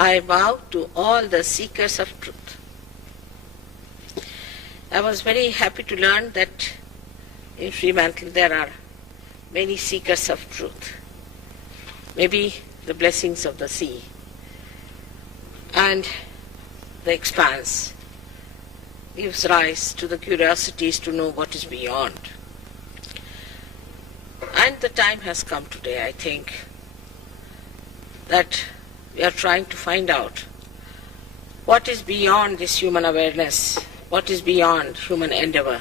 I bow to all the seekers of truth. I was very happy to learn that in Fremantle there are many seekers of truth. Maybe the blessings of the sea and the expanse gives rise to the curiosities to know what is beyond. And the time has come today, I think, that we are trying to find out what is beyond this human awareness, what is beyond human endeavor.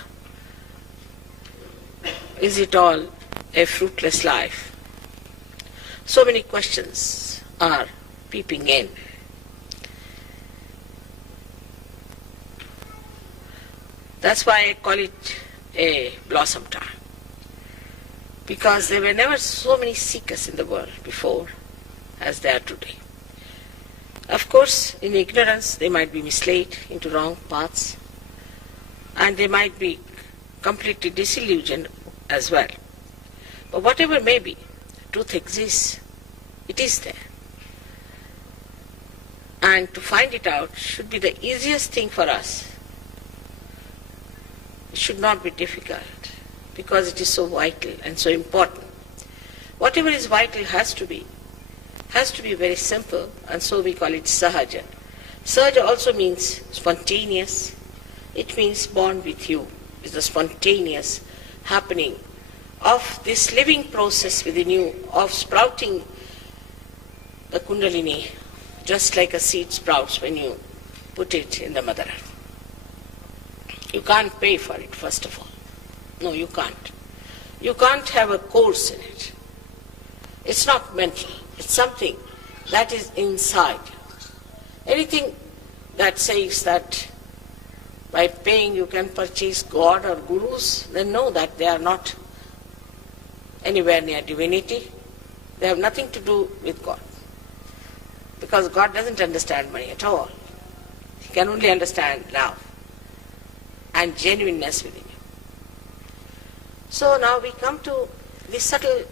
Is it all a fruitless life? So many questions are peeping in. That's why I call it a blossom time, because there were never so many seekers in the world before as there are today. Of course, in ignorance they might be misled into wrong paths, and they might be completely disillusioned as well. But whatever may be, truth exists. It is there. And to find it out should be the easiest thing for us. It should not be difficult, because it is so vital and so important. Whatever is vital has to be very simple, and so we call it sahaja. Sahaja also means spontaneous. It means born with you. It's the spontaneous happening of this living process within you of sprouting the kundalini, just like a seed sprouts when you put it in the mother earth. You can't pay for it, first of all. No, you can't. You can't have a course in it. It's not mental. It's something that is inside. Anything that says that by paying you can purchase God or gurus, then know that they are not anywhere near divinity. They have nothing to do with God. Because God doesn't understand money at all. He can only understand love and genuineness within you. So now we come to this subtle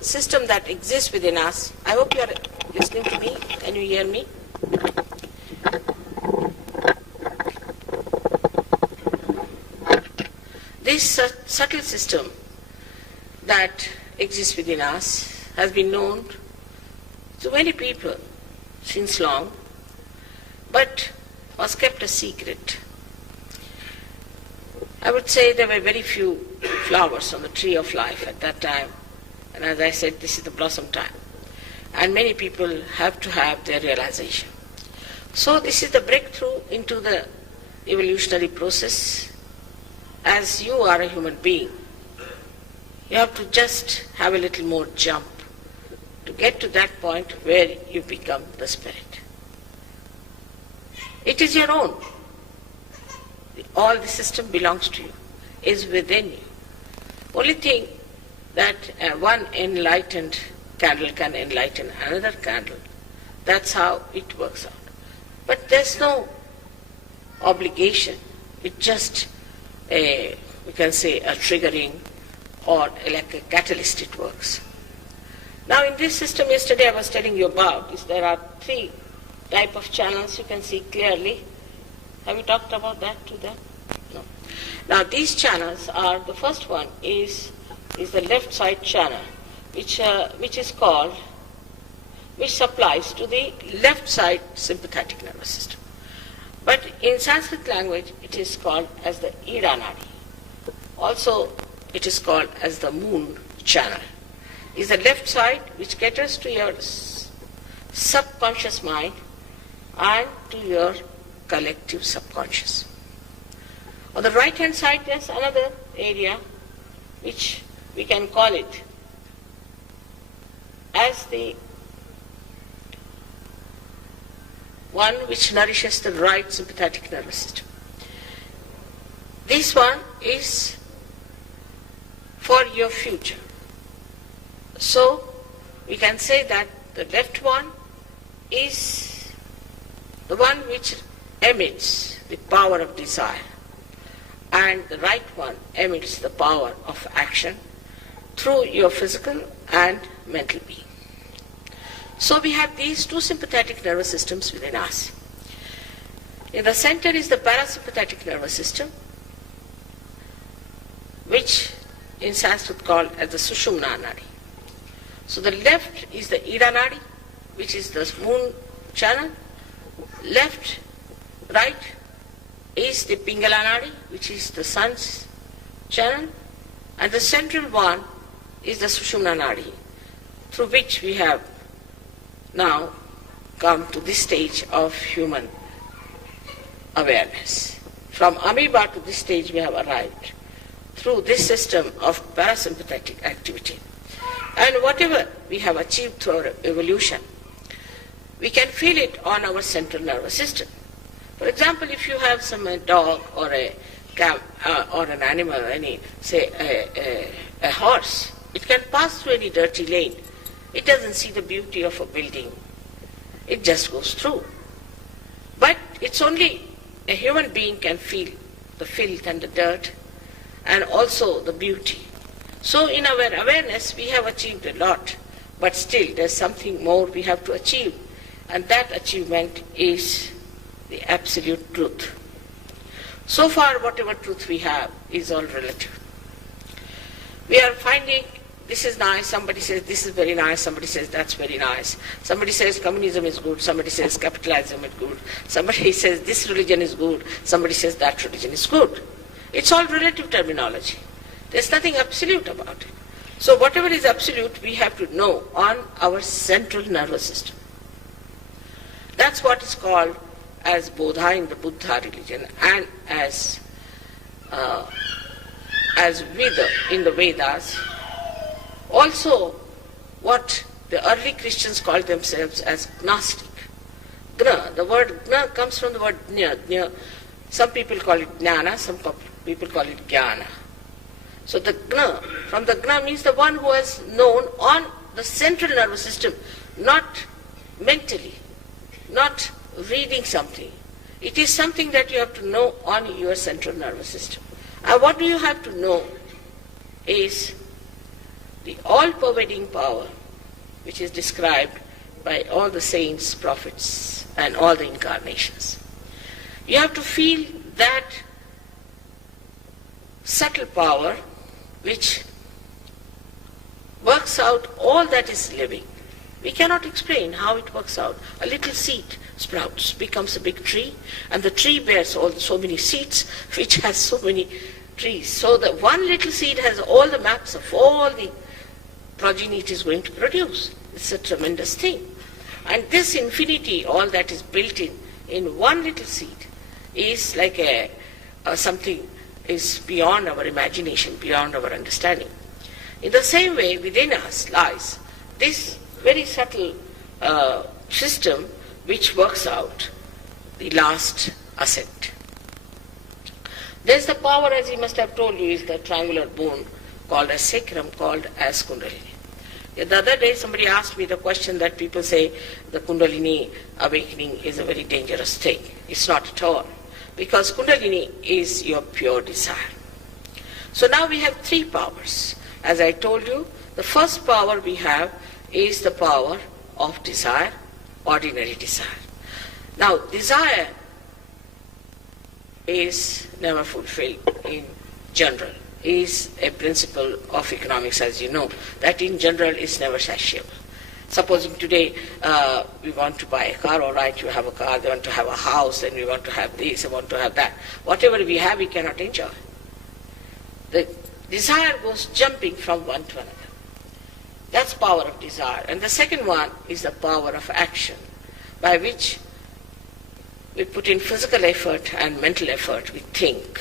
system that exists within us. I hope you are listening to me. Can you hear me? This subtle system that exists within us has been known to many people since long, but was kept a secret. I would say there were very few flowers on the tree of life at that time, and as I said, this is the blossom time, and many people have to have their realization. So this is the breakthrough into the evolutionary process. As you are a human being, you have to just have a little more jump to get to that point where you become the spirit. It is your own. All the system belongs to you, is within you. Only thing that one enlightened candle can enlighten another candle. That's how it works out. But there's no obligation. It's just we can say a triggering or like a catalyst it works. Now in this system, yesterday I was telling you about, there are 3 type of channels you can see clearly. Have you talked about that to them? No. Now these channels are, the first one is the left side channel, which supplies to the left side sympathetic nervous system. But in Sanskrit language it is called as the Ida Nadi. Also it is called as the moon channel. Is the left side which caters to your subconscious mind and to your collective subconscious. On the right hand side there's another area which we can call it as the one which nourishes the right sympathetic nervous system. This one is for your future. So we can say that the left one is the one which emits the power of desire, and the right one emits the power of action through your physical and mental being. So we have these two sympathetic nervous systems within us. In the center is the parasympathetic nervous system, which in Sanskrit called as the Sushumna Nadi. So the left is the Ida Nadi, which is the moon channel. Left, right is the Pingala Nadi, which is the sun's channel. And the central one is the Sushumna Nadi, through which we have now come to this stage of human awareness. From amoeba to this stage we have arrived through this system of parasympathetic activity. And whatever we have achieved through our evolution, we can feel it on our central nervous system. For example, if you have some dog or or an animal, any say a horse, it can pass through any dirty lane. It doesn't see the beauty of a building. It just goes through. But it's only a human being can feel the filth and the dirt and also the beauty. So in our awareness we have achieved a lot, but still there's something more we have to achieve, and that achievement is the absolute truth. So far whatever truth we have is all relative. We are finding this is nice, somebody says this is very nice, somebody says that's very nice. Somebody says communism is good, somebody says capitalism is good, somebody says this religion is good, somebody says that religion is good. It's all relative terminology. There's nothing absolute about it. So whatever is absolute we have to know on our central nervous system. That's what is called as Bodha in the Buddha religion, and as Veda in the Vedas. Also, what the early Christians called themselves as Gnostic. Gna, the word Gna comes from the word Jna. Jna. Some people call it Jnana, some people call it Jnana. So the Gna, from the Gna means the one who has known on the central nervous system, not mentally, not reading something. It is something that you have to know on your central nervous system. And what do you have to know is the all-pervading power which is described by all the saints, prophets, and all the incarnations. You have to feel that subtle power which works out all that is living. We cannot explain how it works out. A little seed sprouts, becomes a big tree, and the tree bears so many seeds, which has so many trees. So the one little seed has all the maps of all the progeny it is going to produce. It's a tremendous thing. And this infinity, all that is built in one little seed, is like something is beyond our imagination, beyond our understanding. In the same way, within us lies this very subtle system which works out the last ascent. There's the power, as he must have told you, is the triangular bone called as sacrum, called as Kundalini. The other day somebody asked me the question that people say the Kundalini awakening is a very dangerous thing. It's not at all, because Kundalini is your pure desire. So now we have three powers. As I told you, the first power we have is the power of desire, ordinary desire. Now, desire is never fulfilled in general, is a principle of economics, as you know, that in general is never satiable. Supposing today we want to buy a car, all right, you have a car, they want to have a house, and we want to have this, they want to have that. Whatever we have, we cannot enjoy. The desire goes jumping from one to another. That's power of desire. And the second one is the power of action, by which we put in physical effort and mental effort. We think,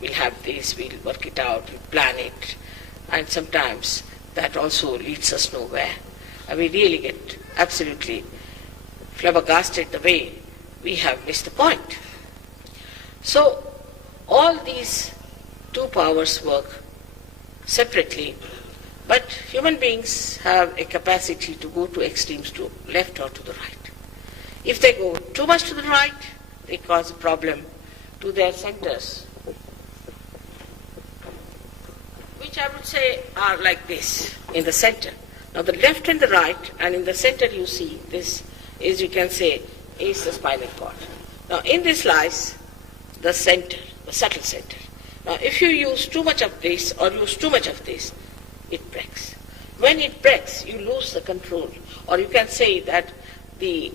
we'll have this, we'll work it out, we'll plan it. And sometimes that also leads us nowhere. And we really get absolutely flabbergasted the way we have missed the point. So all these two powers work separately, but human beings have a capacity to go to extremes, to left or to the right. If they go too much to the right, they cause a problem to their centers, which I would say are like this in the center. Now the left and the right, and in the center you see this is, you can say, is the spinal cord. Now in this lies the center, the subtle center. Now if you use too much of this or use too much of this, it breaks. When it breaks, you lose the control, or you can say that the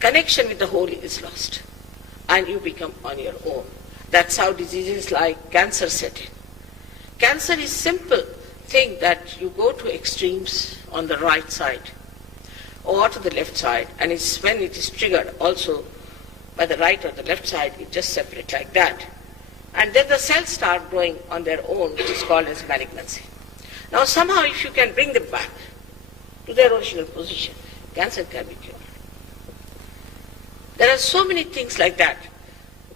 connection with the whole is lost, and you become on your own. That's how diseases like cancer set in. Cancer is simple thing that you go to extremes on the right side or to the left side, and it's when it is triggered also by the right or the left side, it just separates like that. And then the cells start growing on their own, which is called as malignancy. Now somehow if you can bring them back to their original position, cancer can be cured. There are so many things like that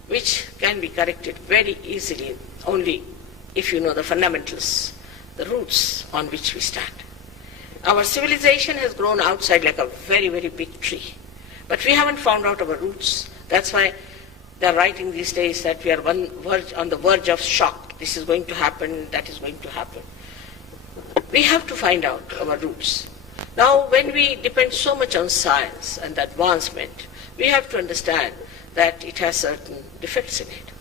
which can be corrected very easily only if you know the fundamentals, the roots on which we stand. Our civilization has grown outside like a very, very big tree, but we haven't found out our roots. That's why they're writing these days that we are on the verge of shock. This is going to happen, that is going to happen. We have to find out our roots. Now, when we depend so much on science and advancement, we have to understand that it has certain defects in it.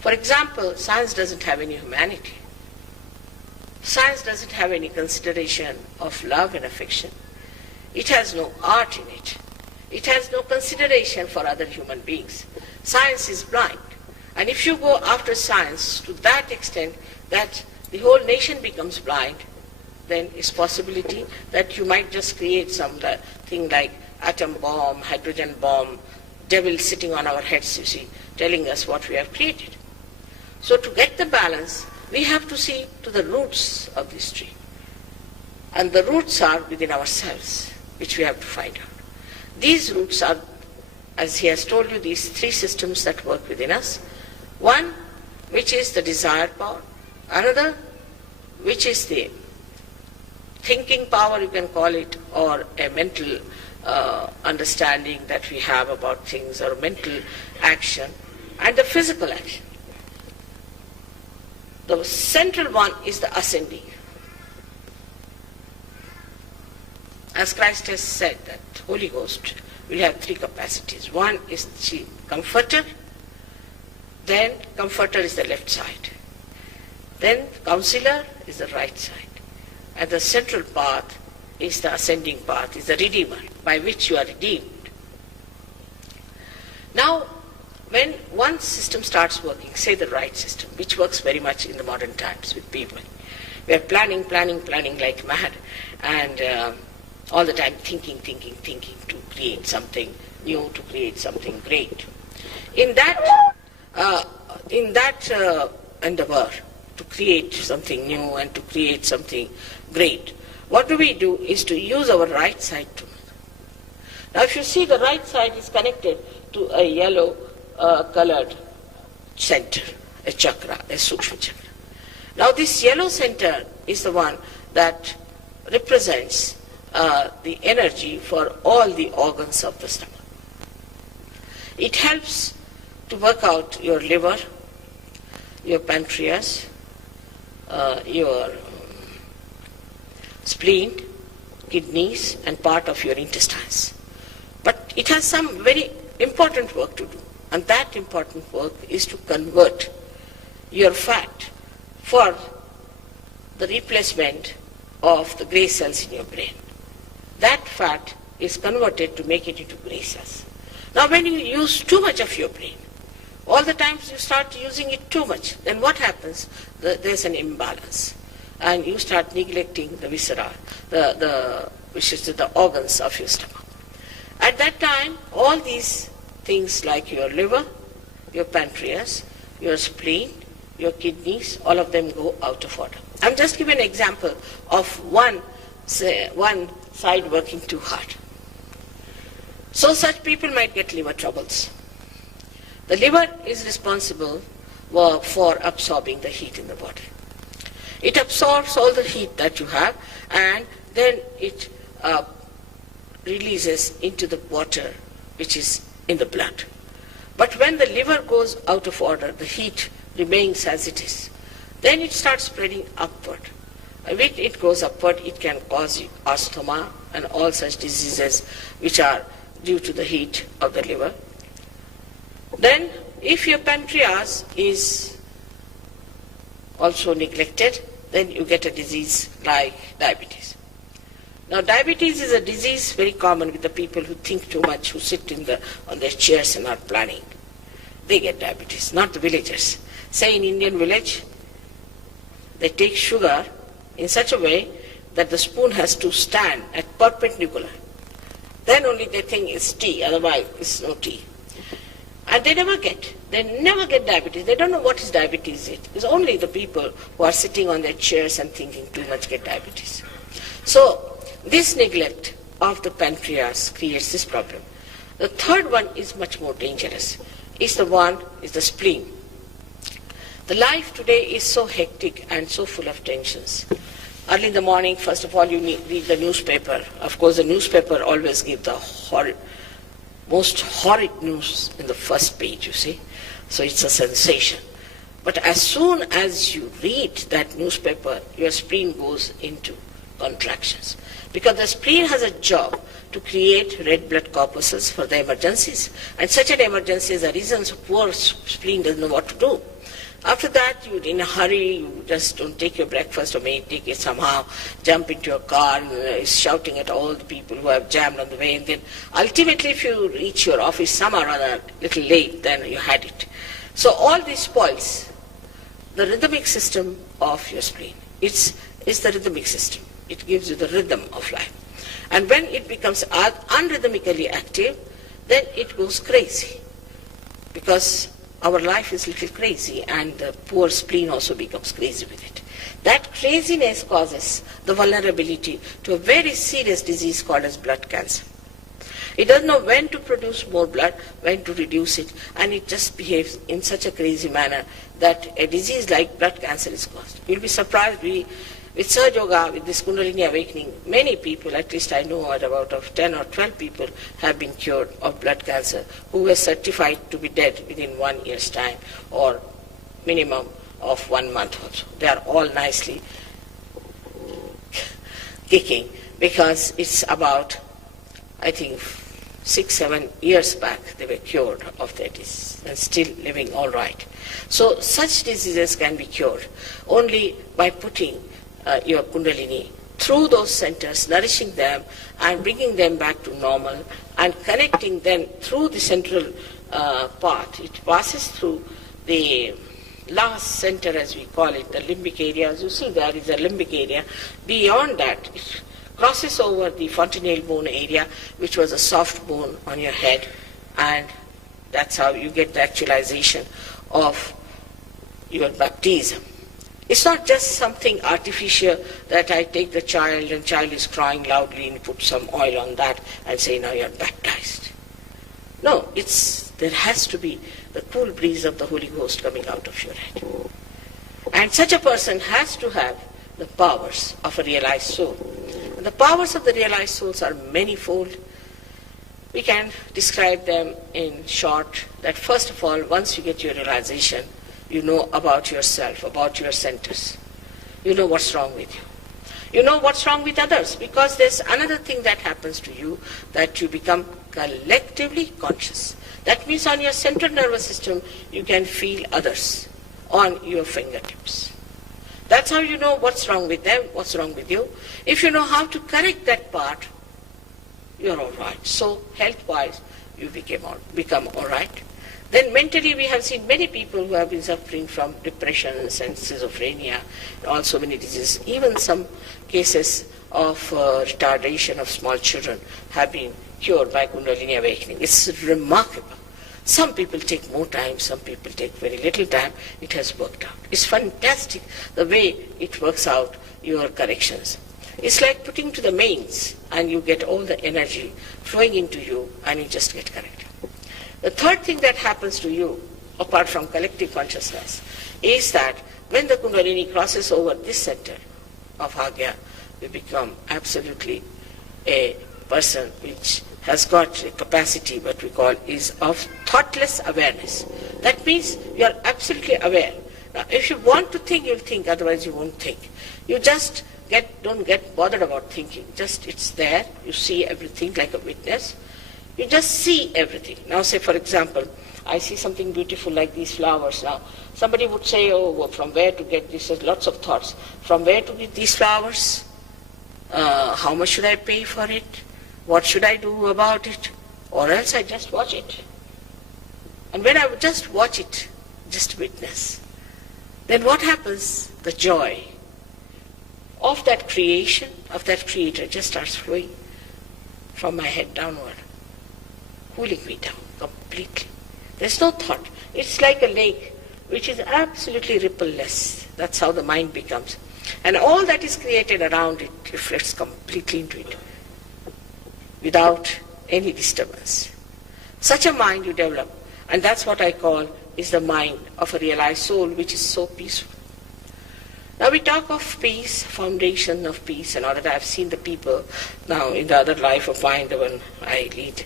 For example, science doesn't have any humanity. Science doesn't have any consideration of love and affection. It has no art in it. It has no consideration for other human beings. Science is blind. And if you go after science to that extent that the whole nation becomes blind, then it's possibility that you might just create some thing like atom bomb, hydrogen bomb, devil sitting on our heads, you see, telling us what we have created. So to get the balance, we have to see to the roots of this tree. And the roots are within ourselves, which we have to find out. These roots are, as he has told you, these three systems that work within us. One, which is the desire power. Another, which is the thinking power, you can call it, or a mental understanding that we have about things, or mental action, and the physical action. The central one is the ascending. As Christ has said that Holy Ghost will have three capacities. One is the comforter, then comforter is the left side, then counselor is the right side, and the central path is the ascending path, is the redeemer, by which you are redeemed. Now, when one system starts working, say the right system, which works very much in the modern times with people, we are planning like mad, and all the time thinking to create something new, to create something great. In that endeavor to create something new and to create something great, what do is to use our right side too. Now if you see, the right side is connected to a yellow colored center, a chakra, a Sukshma chakra. Now this yellow center is the one that represents the energy for all the organs of the stomach. It helps to work out your liver, your pancreas, your spleen, kidneys, and part of your intestines. But it has some very important work to do, and that important work is to convert your fat for the replacement of the grey cells in your brain. That fat is converted to make it into grey cells. Now when you use too much of your brain, all the times you start using it too much, then what happens? There's an imbalance, and you start neglecting the viscera, which is the organs of your stomach. At that time, all these things like your liver, your pancreas, your spleen, your kidneys, all of them go out of order. I'm just giving an example of one side working too hard. So such people might get liver troubles. The liver is responsible for absorbing the heat in the body. It absorbs all the heat that you have, and then it releases into the water which is in the blood. But when the liver goes out of order, the heat remains as it is. Then it starts spreading upward. When it goes upward, it can cause asthma and all such diseases which are due to the heat of the liver. Then, if your pancreas is also neglected, then you get a disease like diabetes. Now, diabetes is a disease very common with the people who think too much, who sit on their chairs and are planning. They get diabetes, not the villagers. Say in Indian village, they take sugar in such a way that the spoon has to stand at perpendicular. Then only they think it's tea, otherwise it's no tea. And they never get diabetes. They don't know what is diabetes is. It's only the people who are sitting on their chairs and thinking too much get diabetes. So this neglect of the pancreas creates this problem. The third one is much more dangerous. Is the spleen. The life today is so hectic and so full of tensions. Early in the morning, first of all, you read the newspaper. Of course, the newspaper always gives the most horrid news in the first page, you see. So it's a sensation. But as soon as you read that newspaper, your spleen goes into contractions. Because the spleen has a job to create red blood corpuscles for the emergencies. And such an emergency is a reason so poor spleen doesn't know what to do. After that, you in a hurry, you just don't take your breakfast or may take it somehow, jump into your car, shouting at all the people who have jammed on the way, and then ultimately if you reach your office somehow or other a little late, then you had it. So all this spoils the rhythmic system of your spleen. It's the rhythmic system. It gives you the rhythm of life. And when it becomes unrhythmically active, then it goes crazy. Because our life is a little crazy, and the poor spleen also becomes crazy with it. That craziness causes the vulnerability to a very serious disease called as blood cancer. It doesn't know when to produce more blood, when to reduce it, and it just behaves in such a crazy manner that a disease like blood cancer is caused. You'll be surprised, with Sahaja Yoga, with this Kundalini awakening, many people, at least I know about 10 or 12 people, have been cured of blood cancer who were certified to be dead within 1 year's time or minimum of 1 month also. They are all nicely kicking because it's about, I think, 6-7 years back they were cured of that disease and still living all right. So such diseases can be cured only by putting your Kundalini through those centers, nourishing them and bringing them back to normal and connecting them through the central part. It passes through the last center, as we call it, the limbic area. As you see, there is a limbic area. Beyond that, it crosses over the fontanelle bone area, which was a soft bone on your head, and that's how you get the actualization of your baptism. It's not just something artificial that I take the child and child is crying loudly and put some oil on that and say, now you're baptized. No, there has to be the cool breeze of the Holy Ghost coming out of your head. And such a person has to have the powers of a realized soul. And the powers of the realized souls are manifold. We can describe them in short, that first of all, once you get your realization, you know about yourself, about your centers. You know what's wrong with you. You know what's wrong with others, because there's another thing that happens to you, that you become collectively conscious. That means on your central nervous system, you can feel others on your fingertips. That's how you know what's wrong with them, what's wrong with you. If you know how to correct that part, you're all right. So health-wise, you become all right. Then mentally, we have seen many people who have been suffering from depressions and schizophrenia, and also many diseases. Even some cases of retardation of small children have been cured by Kundalini awakening. It's remarkable. Some people take more time, some people take very little time. It has worked out. It's fantastic the way it works out your corrections. It's like putting to the mains and you get all the energy flowing into you and you just get corrected. The third thing that happens to you, apart from collective consciousness, is that when the Kundalini crosses over this center of Agya, you become absolutely a person which has got a capacity, what we call, is of thoughtless awareness. That means you are absolutely aware. Now, if you want to think, you'll think, otherwise you won't think. You just don't get bothered about thinking. Just it's there. You see everything like a witness. You just see everything. Now say for example, I see something beautiful like these flowers now. Somebody would say, oh, from where to get this? There's lots of thoughts. From where to get these flowers? How much should I pay for it? What should I do about it? Or else I just watch it. And when I just watch it, just witness, then what happens? The joy of that creation, of that creator just starts flowing from my head downward, cooling me down completely. There's no thought. It's like a lake which is absolutely rippleless. That's how the mind becomes. And all that is created around it reflects completely into it without any disturbance. Such a mind you develop, and that's what I call is the mind of a realized soul which is so peaceful. Now we talk of peace, foundation of peace and all that. I've seen the people now in the other life of mine, the one I lead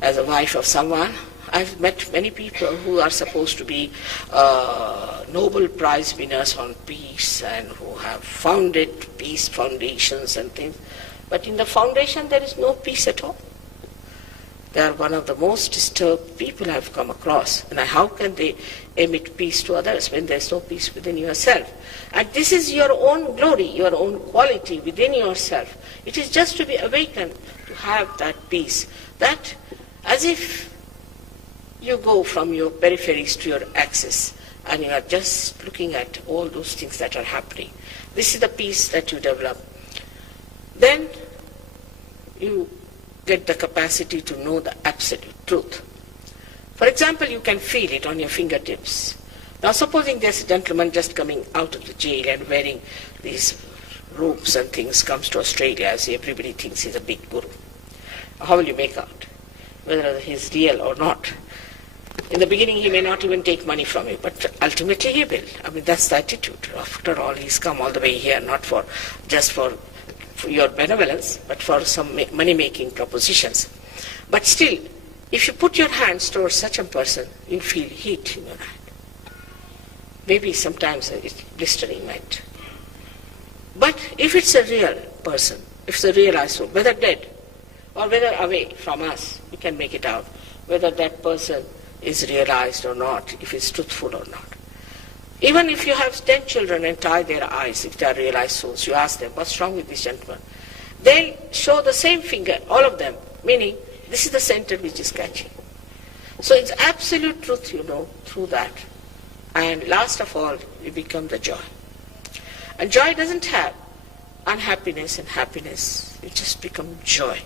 as a wife of someone. I've met many people who are supposed to be Nobel Prize winners on peace and who have founded peace foundations and things. But in the foundation there is no peace at all. They are one of the most disturbed people I've come across. And how can they emit peace to others when there's no peace within yourself? And this is your own glory, your own quality within yourself. It is just to be awakened to have that peace. That as if you go from your peripheries to your axis and you are just looking at all those things that are happening. This is the peace that you develop. Then you get the capacity to know the absolute truth. For example, you can feel it on your fingertips. Now supposing there's a gentleman just coming out of the jail and wearing these robes and things, comes to Australia, as everybody thinks he's a big guru. How will you make out whether he's real or not? In the beginning he may not even take money from you, but ultimately he will. I mean, that's the attitude. After all, he's come all the way here not for just for your benevolence, but for some money-making propositions. But still, if you put your hands towards such a person, you'll feel heat in your hand. Maybe sometimes it's blistering might. But if it's a real person, if it's a realized soul, whether dead or whether away from us, we can make it out whether that person is realized or not, if it's truthful or not. Even if you have 10 children and tie their eyes, if they are realized souls, you ask them, what's wrong with this gentleman? They'll show the same finger, all of them, meaning this is the center which is catching. So it's absolute truth, you know, through that. And last of all, you become the joy. And joy doesn't have unhappiness and happiness. It just becomes joy.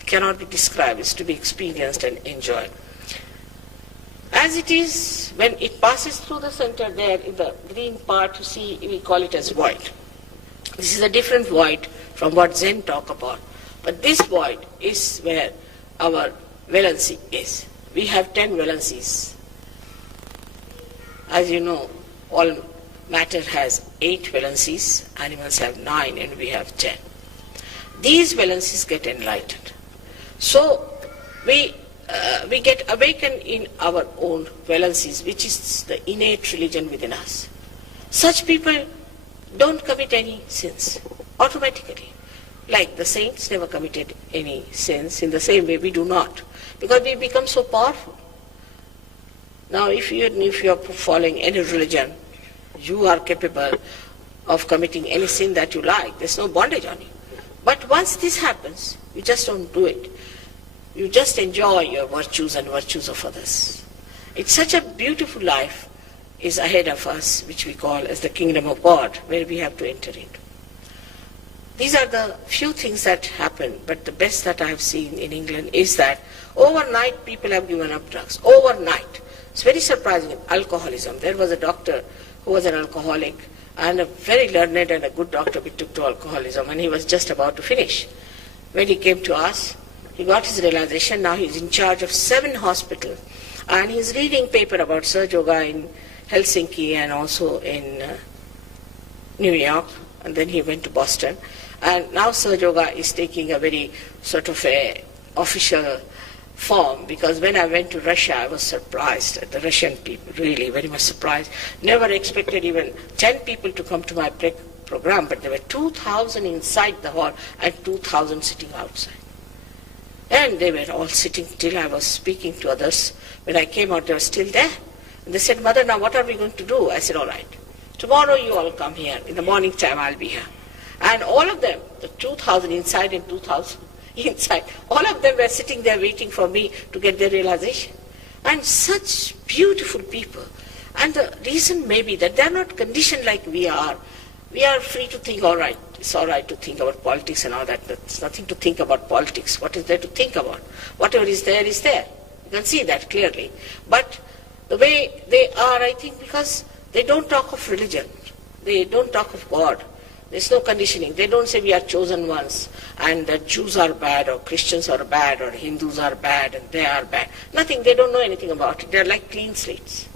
It cannot be described. It's to be experienced and enjoyed. As it is, when it passes through the center there in the green part, you see, we call it as void. This is a different void from what Zen talk about. But this void is where our valency is. We have 10 valencies. As you know, all matter has 8 valencies, animals have 9 and we have 10. These valencies get enlightened. So we get awakened in our own valencies, which is the innate religion within us. Such people don't commit any sins automatically. Like the saints never committed any sins, in the same way we do not, because we become so powerful. Now if you are following any religion, you are capable of committing any sin that you like. There's no bondage on you. But once this happens, you just don't do it. You just enjoy your virtues and virtues of others. It's such a beautiful life is ahead of us, which we call as the kingdom of God, where we have to enter into. These are the few things that happen, but the best that I have seen in England is that overnight people have given up drugs. Overnight. It's very surprising. Alcoholism. There was a doctor who was an alcoholic, and a very learned and a good doctor we took to alcoholism, and he was just about to finish. When he came to us, he got his realization. Now he's in charge of 7 hospitals, and he's reading paper about Surge Yoga in Helsinki and also in New York, and then he went to Boston. And now Surge Yoga is taking a very sort of a official form, because when I went to Russia, I was surprised at the Russian people, really very much surprised. Never expected even 10 people to come to my program, but there were 2,000 inside the hall and 2,000 sitting outside. And they were all sitting till I was speaking to others. When I came out, they were still there. And they said, "Mother, now what are we going to do?" I said, "All right. Tomorrow you all come here. In the morning time I'll be here." And all of them, the 2,000 inside and 2,000 inside, all of them were sitting there waiting for me to get their realization. And such beautiful people. And the reason may be that they're not conditioned like we are. We are free to think, all right, it's all right to think about politics and all that. There's nothing to think about politics. What is there to think about? Whatever is there is there. You can see that clearly. But the way they are, I think, because they don't talk of religion. They don't talk of God. There's no conditioning. They don't say we are chosen ones and that Jews are bad or Christians are bad or Hindus are bad and they are bad. Nothing. They don't know anything about it. They're like clean slates.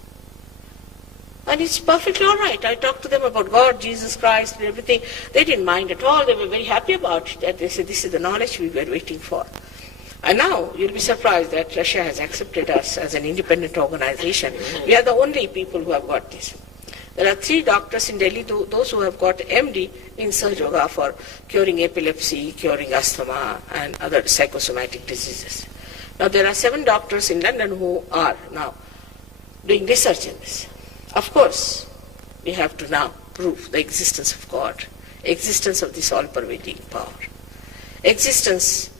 And it's perfectly all right. I talked to them about God, Jesus Christ and everything. They didn't mind at all. They were very happy about it. That they said, this is the knowledge we were waiting for. And now you'll be surprised that Russia has accepted us as an independent organization. We are the only people who have got this. There are 3 doctors in Delhi, those who have got MD in Sahaja Yoga for curing epilepsy, curing asthma and other psychosomatic diseases. Now there are 7 doctors in London who are now doing research in this. Of course, we have to now prove the existence of God, existence of this all-pervading power, existence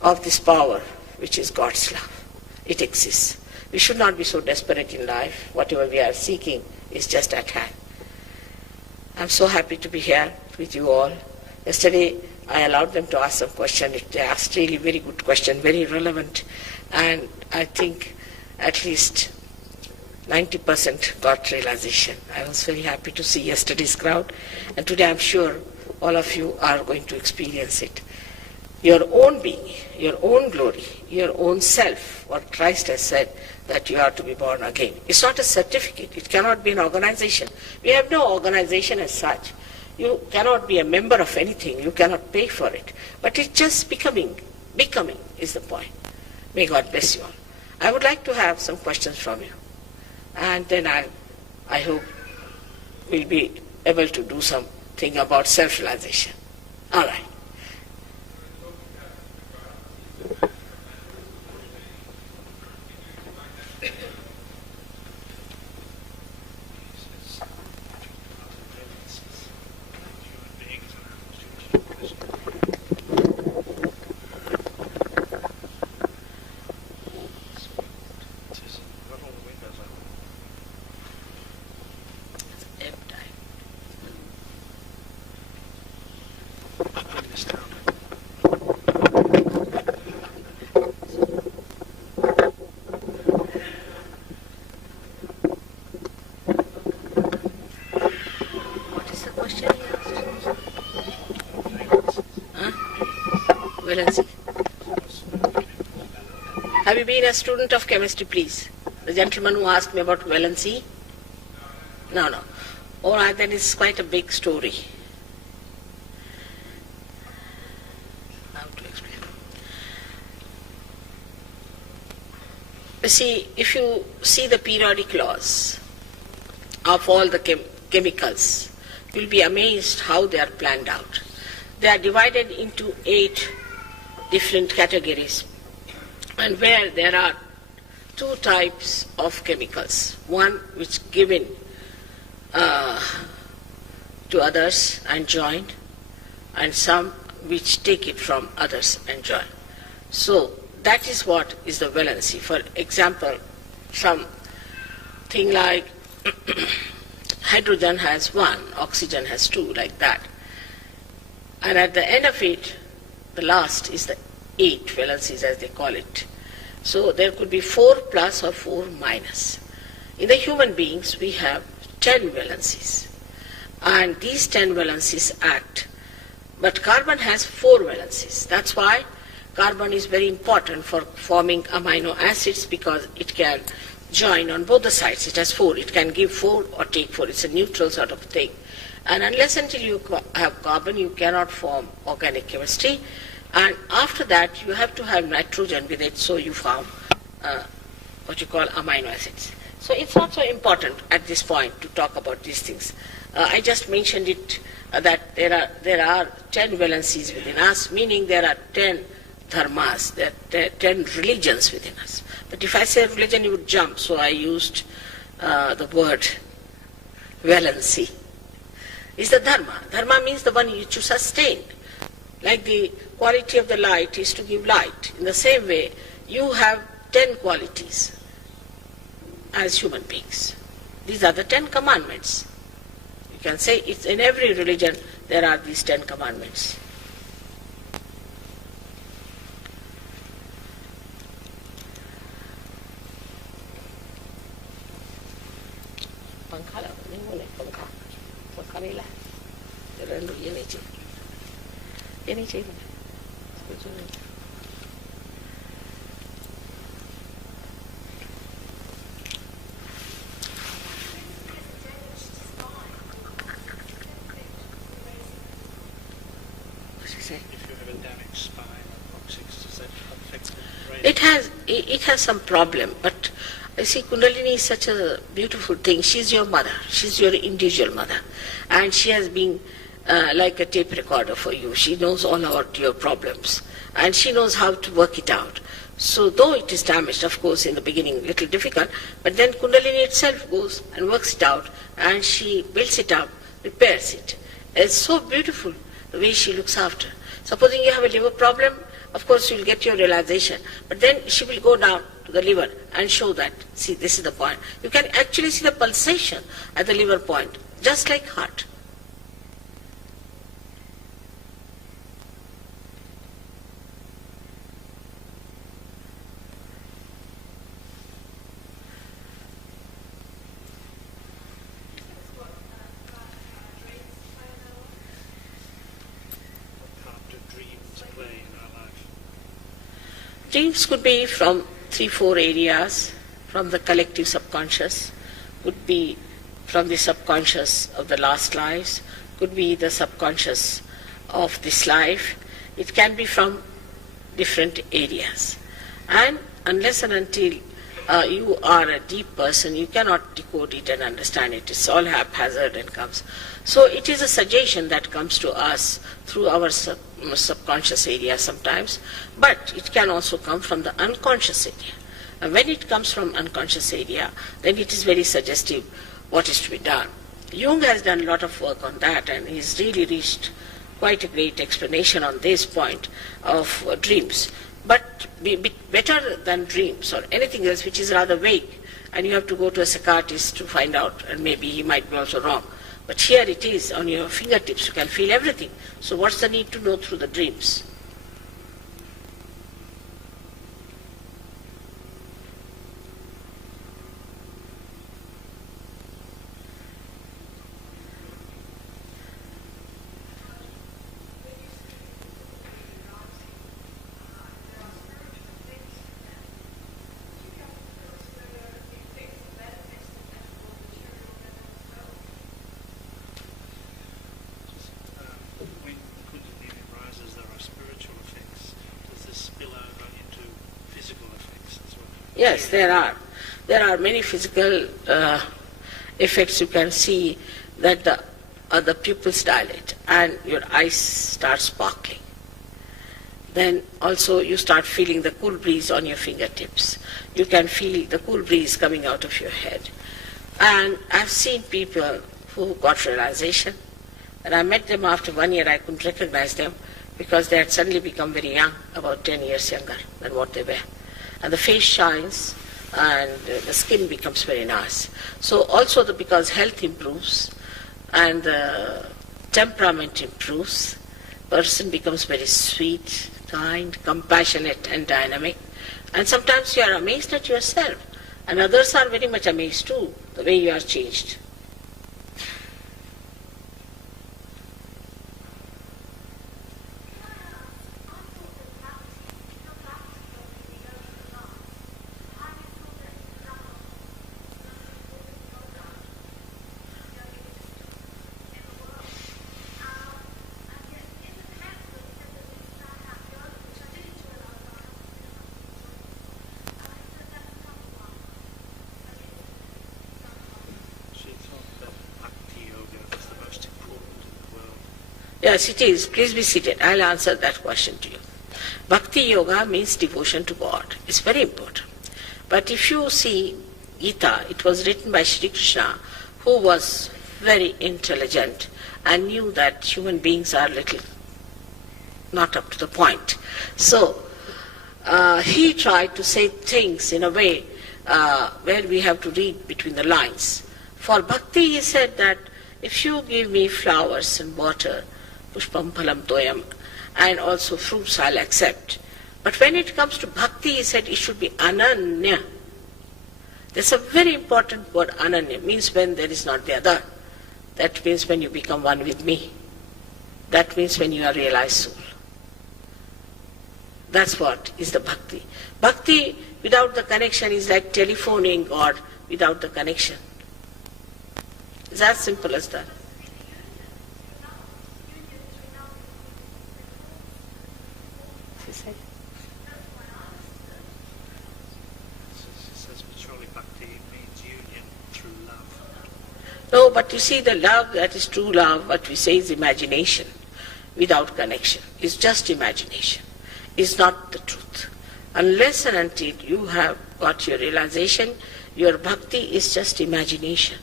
of this power which is God's love. It exists. We should not be so desperate in life. Whatever we are seeking is just at hand. I'm so happy to be here with you all. Yesterday, I allowed them to ask some questions. They asked really very good question, very relevant, and I think at least 90% got realization. I was very happy to see yesterday's crowd, and today I'm sure all of you are going to experience it. Your own being, your own glory, your own self, what Christ has said, that you are to be born again. It's not a certificate. It cannot be an organization. We have no organization as such. You cannot be a member of anything. You cannot pay for it. But it's just becoming. Becoming is the point. May God bless you all. I would like to have some questions from you. And then I hope we'll be able to do something about self-realization. All right. Valency. Have you been a student of chemistry, please? The gentleman who asked me about valency? No. All right, then it's quite a big story. How to explain? You see, if you see the periodic laws of all the chemicals, you'll be amazed how they are planned out. They are divided into 8 different categories, and where there are 2 types of chemicals, one which given to others and joined, and some which take it from others and join. So that is what is the valency. For example, something like hydrogen has 1, oxygen has 2, like that. And at the end of it, the last is the 8 valencies, as they call it. So there could be 4 plus or 4 minus. In the human beings, we have 10 valencies. And these 10 valencies act. But carbon has 4 valencies. That's why carbon is very important for forming amino acids, because it can join on both the sides. It has 4. It can give 4 or take 4. It's a neutral sort of thing. And unless until you have carbon, you cannot form organic chemistry. And after that, you have to have nitrogen with it, so you form what you call amino acids. So it's not so important at this point to talk about these things. I just mentioned it that there are 10 valencies within us, meaning there are 10 dharmas, there are 10 religions within us. But if I say religion, you would jump, so I used the word valency. Is the dharma. Dharma means the one which you sustain. Like the quality of the light is to give light. In the same way, you have 10 qualities as human beings. These are the 10 commandments. You can say it's in every religion there are these 10 commandments. पंखा लगा नहीं बोले पंखा नहीं ला ये नहीं चाहिए It has some problem, but you see, Kundalini is such a beautiful thing. She's your mother. She's your individual mother. And she has been like a tape recorder for you. She knows all about your problems. And she knows how to work it out. So though it is damaged, of course, in the beginning, a little difficult, but then Kundalini itself goes and works it out. And she builds it up, repairs it. It's so beautiful, the way she looks after. Supposing you have a liver problem, of course you will get your realization. But then she will go down to the liver and show that, see, this is the point. You can actually see the pulsation at the liver point, just like heart. Dreams could be from 3-4 areas, from the collective subconscious, could be from the subconscious of the last lives, could be the subconscious of this life. It can be from different areas. And unless and until you are a deep person, you cannot decode it and understand it. It's all haphazard and comes. So it is a suggestion that comes to us through our subconscious area sometimes, but it can also come from the unconscious area. And when it comes from unconscious area, then it is very suggestive what is to be done. Jung has done a lot of work on that, and he's really reached quite a great explanation on this point of dreams. But better than dreams or anything else which is rather vague, and you have to go to a psychiatrist to find out, and maybe he might be also wrong. But here it is on your fingertips, you can feel everything. So what's the need to know through the dreams? Yes, there are. There are many physical effects. You can see that the pupils dilate and your eyes start sparkling. Then also you start feeling the cool breeze on your fingertips. You can feel the cool breeze coming out of your head. And I've seen people who got realization. And I met them after 1 year. I couldn't recognize them because they had suddenly become very young, about 10 years younger than what they were. And the face shines and the skin becomes very nice. So also because health improves and the temperament improves, person becomes very sweet, kind, compassionate and dynamic. And sometimes you are amazed at yourself and others are very much amazed too, the way you are changed. Yes, it is. Please be seated. I'll answer that question to you. Bhakti yoga means devotion to God. It's very important. But if you see Gita, it was written by Sri Krishna, who was very intelligent and knew that human beings are little not up to the point. So he tried to say things in a way where we have to read between the lines. For bhakti, he said that if you give me flowers and water, pushpam phalam toyam, and also fruits I'll accept. But when it comes to bhakti, he said it should be ananya. There's a very important word, ananya, means when there is not the other. That means when you become one with me. That means when you are realized soul. That's what is the bhakti. Bhakti without the connection is like telephoning God without the connection. It's as simple as that. No, but you see, the love that is true love, what we say is imagination without connection. It's just imagination. It's not the truth. Unless and until you have got your realization, your bhakti is just imagination.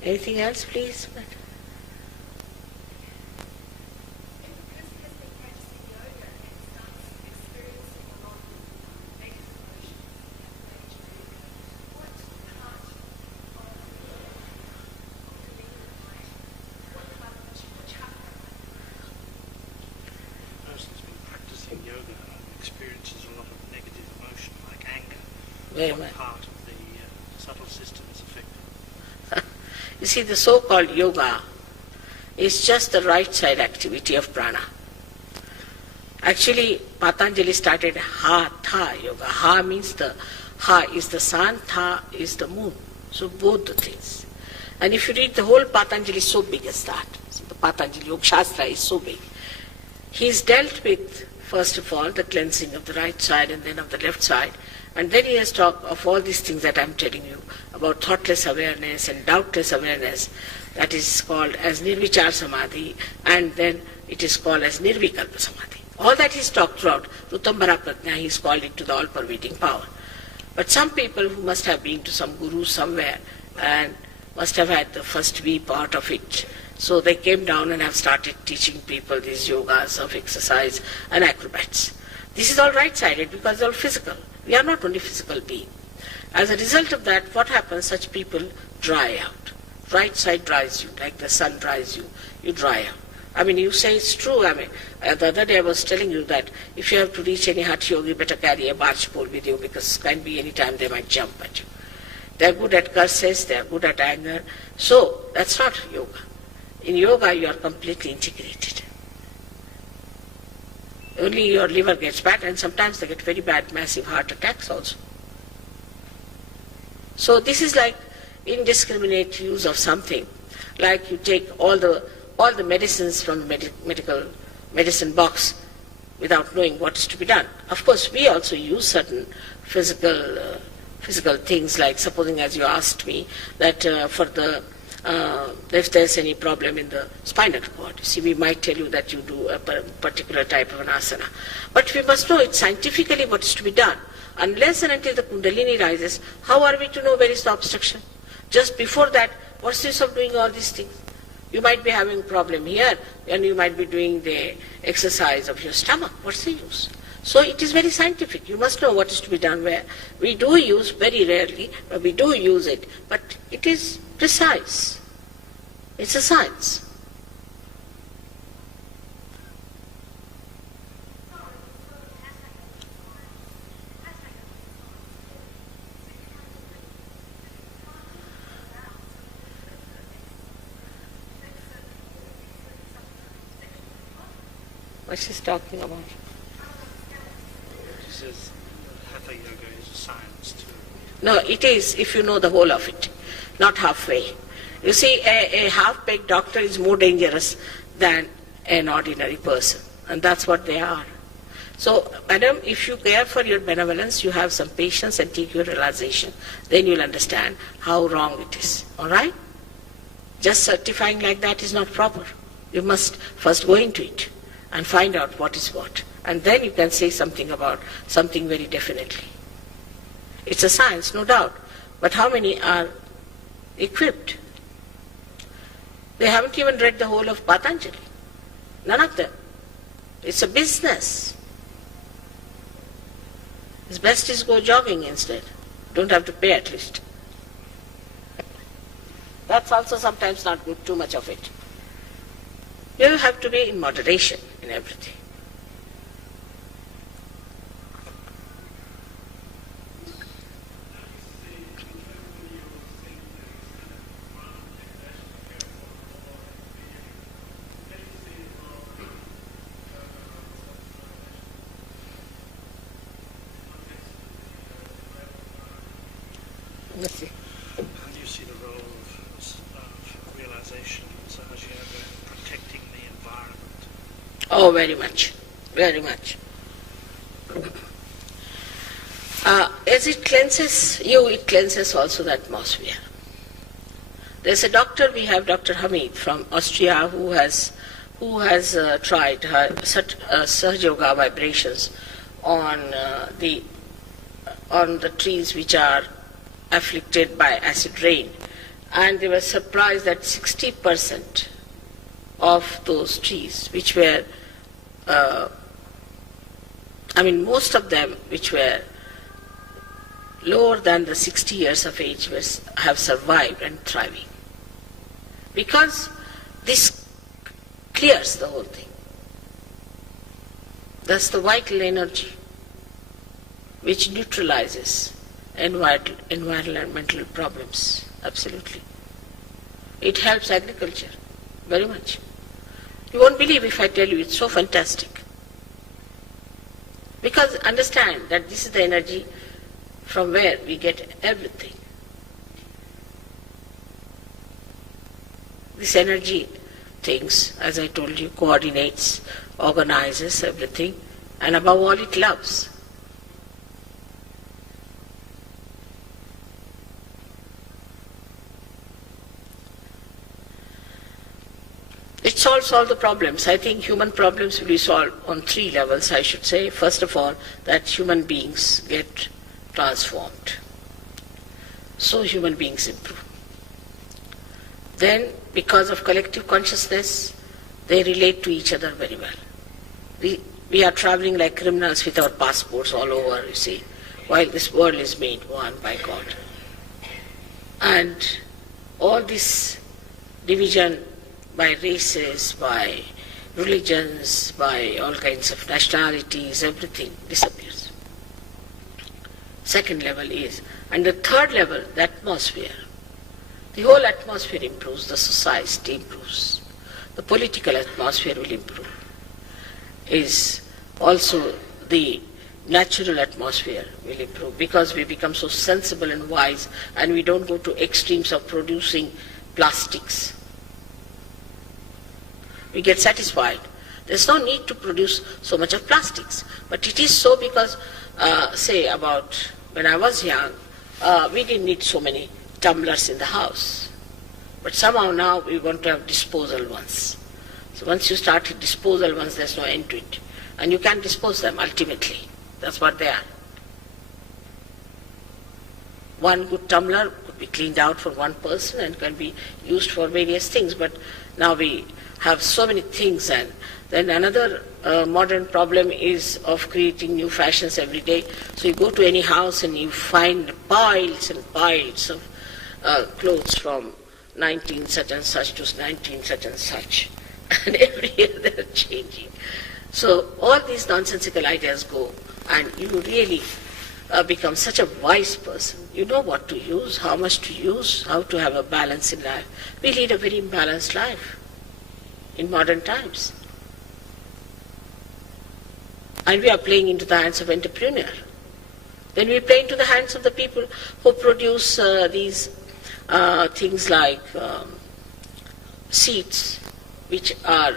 Anything else, please? Experiences a lot of negative emotion like anger. Very What much. part of the subtle system is affected? You see, the so-called yoga is just the right side activity of prana. Actually, Patanjali started Hatha yoga. Ha means Ha is the sun, Tha is the moon. So both the things. And if you read the whole Patanjali, is so big as that. So the Patanjali Yoga Shastra is so big. He's dealt with, first of all, the cleansing of the right side and then of the left side. And then he has talked of all these things that I'm telling you about thoughtless awareness and doubtless awareness, that is called as Nirvichar Samadhi, and then it is called as Nirvikalpa Samadhi. All that he's talked throughout, Rutambara Pratna, he's called it to the all-pervading power. But some people who must have been to some guru somewhere and must have had the first V part of it, so they came down and have started teaching people these yogas of exercise and acrobats. This is all right-sided because it's all physical. We are not only physical beings. As a result of that, what happens? Such people dry out. Right side dries you, like the sun dries you. You dry out. I mean, you say it's true. I mean, the other day I was telling you that if you have to reach any Hatha yogi, you better carry a barge pole with you because it can be any time they might jump at you. They are good at curses, they are good at anger. So, that's not yoga. In yoga, you are completely integrated. Only your liver gets bad, and sometimes they get very bad, massive heart attacks also. So this is like indiscriminate use of something, like you take all the medicines from the medical medicine box without knowing what is to be done. Of course, we also use certain physical things, like supposing, as you asked me, that if there's any problem in the spinal cord, you see, we might tell you that you do a particular type of an asana. But we must know it scientifically what is to be done. Unless and until the Kundalini rises, how are we to know where is the obstruction? Just before that, what's the use of doing all these things? You might be having a problem here, and you might be doing the exercise of your stomach. What's the use? So it is very scientific. You must know what is to be done where. We do use, very rarely, but we do use it. But it is precise. It's a science. what she's talking about. She says Hatha Yoga is a science too. No, it is if you know the whole of it, not halfway. You see, a half-baked doctor is more dangerous than an ordinary person, and that's what they are. So, madam, if you care for your benevolence, you have some patience and take your realization, then you'll understand how wrong it is. All right? Just certifying like that is not proper. You must first go into it and find out what is what, and then you can say something about something very definitely. It's a science, no doubt, but how many are equipped? They haven't even read the whole of Patanjali. None of them. It's a business. It's best is go jogging instead. Don't have to pay at least. That's also sometimes not good, too much of it. You have to be in moderation in everything. Let's see. How do you see the role of realization in Sahaja Yoga in protecting the environment? Oh, very much. Very much. As it cleanses you, it cleanses also the atmosphere. There's a doctor, we have Dr. Hamid from Austria who has tried Sahaja Yoga vibrations on the trees which are afflicted by acid rain, and they were surprised that 60% of those trees which were, most of them which were lower than the 60 years of age have survived and thriving. Because this clears the whole thing. That's the vital energy which neutralizes environmental problems, absolutely. It helps agriculture very much. You won't believe if I tell you it's so fantastic. Because understand that this is the energy from where we get everything. This energy thinks, as I told you, coordinates, organizes everything, and above all it loves. It solves all the problems. I think human problems will be solved on 3 levels, I should say. First of all, that human beings get transformed. So human beings improve. Then, because of collective consciousness, they relate to each other very well. We are traveling like criminals with our passports all over, you see, while this world is made one by God. And all this division by races, by religions, by all kinds of nationalities, everything disappears. Second level is, and the third level, the atmosphere. The whole atmosphere improves, the society improves, the political atmosphere will improve. Is also the natural atmosphere will improve because we become so sensible and wise and we don't go to extremes of producing plastics. We get satisfied. There's no need to produce so much of plastics. But it is so because, say about when I was young, we didn't need so many tumblers in the house. But somehow now we want to have disposal ones. So once you start with disposal ones, there's no end to it. And you can't dispose them ultimately. That's what they are. One good tumbler could be cleaned out for one person and can be used for various things. But now we have so many things, and then another modern problem is of creating new fashions every day. So you go to any house and you find piles and piles of clothes from 19 such and such to 19 such and such. And every year they are changing. So all these nonsensical ideas go, and you really become such a wise person. You know what to use, how much to use, how to have a balance in life. We lead a very imbalanced life in modern times. and we are playing into the hands of entrepreneur. Then we play into the hands of the people who produce these things like seeds, which are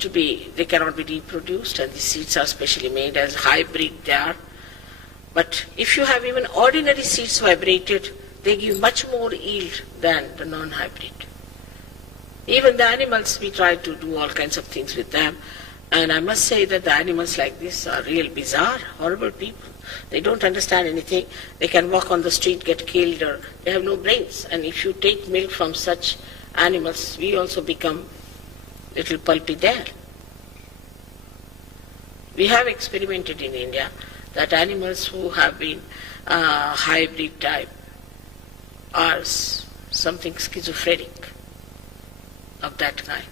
they cannot be reproduced, and these seeds are specially made as hybrid they are. But if you have even ordinary seeds vibrated, they give much more yield than the non-hybrid. Even the animals, we try to do all kinds of things with them, and I must say that the animals like this are real bizarre, horrible people. They don't understand anything. They can walk on the street, get killed, or they have no brains. And if you take milk from such animals, we also become little pulpy there. We have experimented in India that animals who have been hybrid type are something schizophrenic of that kind,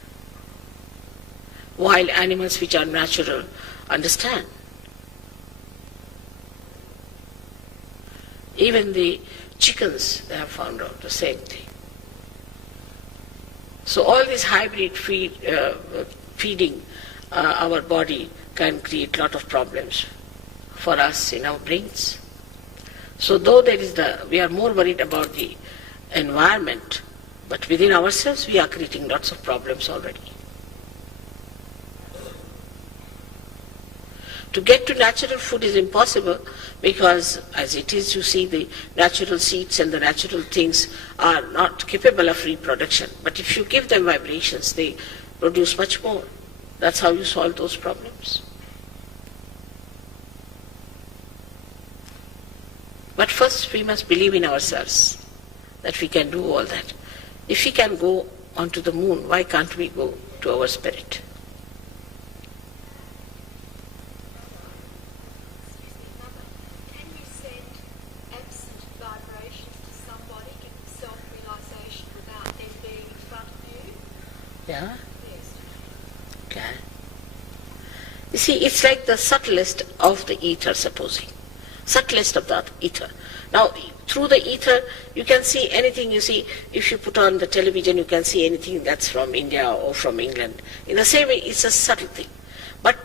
while animals which are natural understand. Even the chickens, they have found out the same thing. So all this hybrid feeding our body can create a lot of problems for us in our brains. So though we are more worried about the environment, but within ourselves we are creating lots of problems already. To get to natural food is impossible because as it is, you see, the natural seeds and the natural things are not capable of reproduction. But if you give them vibrations, they produce much more. That's how you solve those problems. But first we must believe in ourselves that we can do all that. If we can go onto the moon, why can't we go to our spirit? Can you send absent vibrations to somebody, give them self-realization without them being in front of you? Yeah? Yes. Okay. You see, it's like the subtlest of the ether, supposing. Subtlest of the ether. Now, through the ether, you can see anything. You see, if you put on the television, you can see anything that's from India or from England. In the same way, it's a subtle thing. But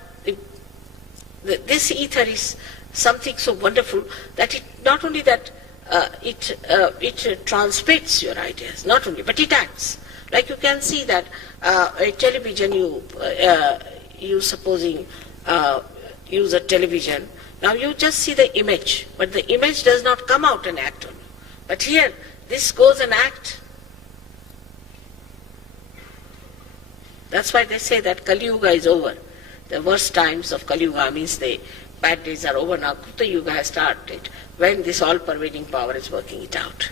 this ether is something so wonderful that it not only that it transmits your ideas, not only, but it acts. Like you can see that a television, you supposing use a television. Now you just see the image, but the image does not come out and act on you. But here, this goes and acts. That's why they say that Kali Yuga is over. The worst times of Kali Yuga means the bad days are over now. Kruta Yuga has started when this all-pervading power is working it out.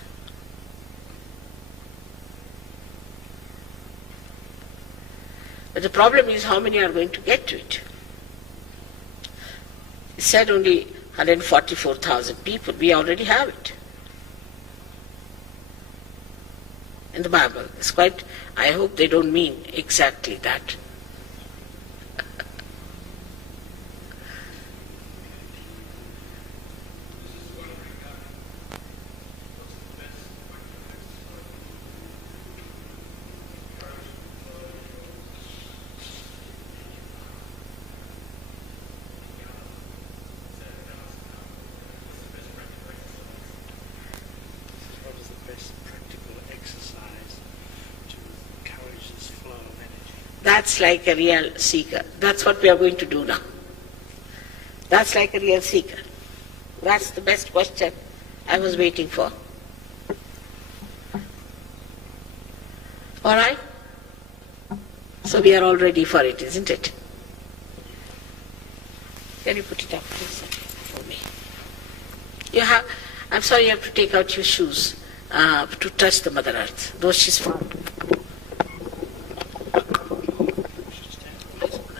But the problem is how many are going to get to it. It said only 144,000 people. We already have it. In the Bible. It's quite, I hope they don't mean exactly that. What is the best practical exercise to encourage this flow of energy? That's like a real seeker. That's what we are going to do now. That's like a real seeker. That's the best question I was waiting for. All right? So we are all ready for it, isn't it? Can you put it up, please, for me? You have, I'm sorry, you have to take out your shoes to touch the Mother Earth, though she's found.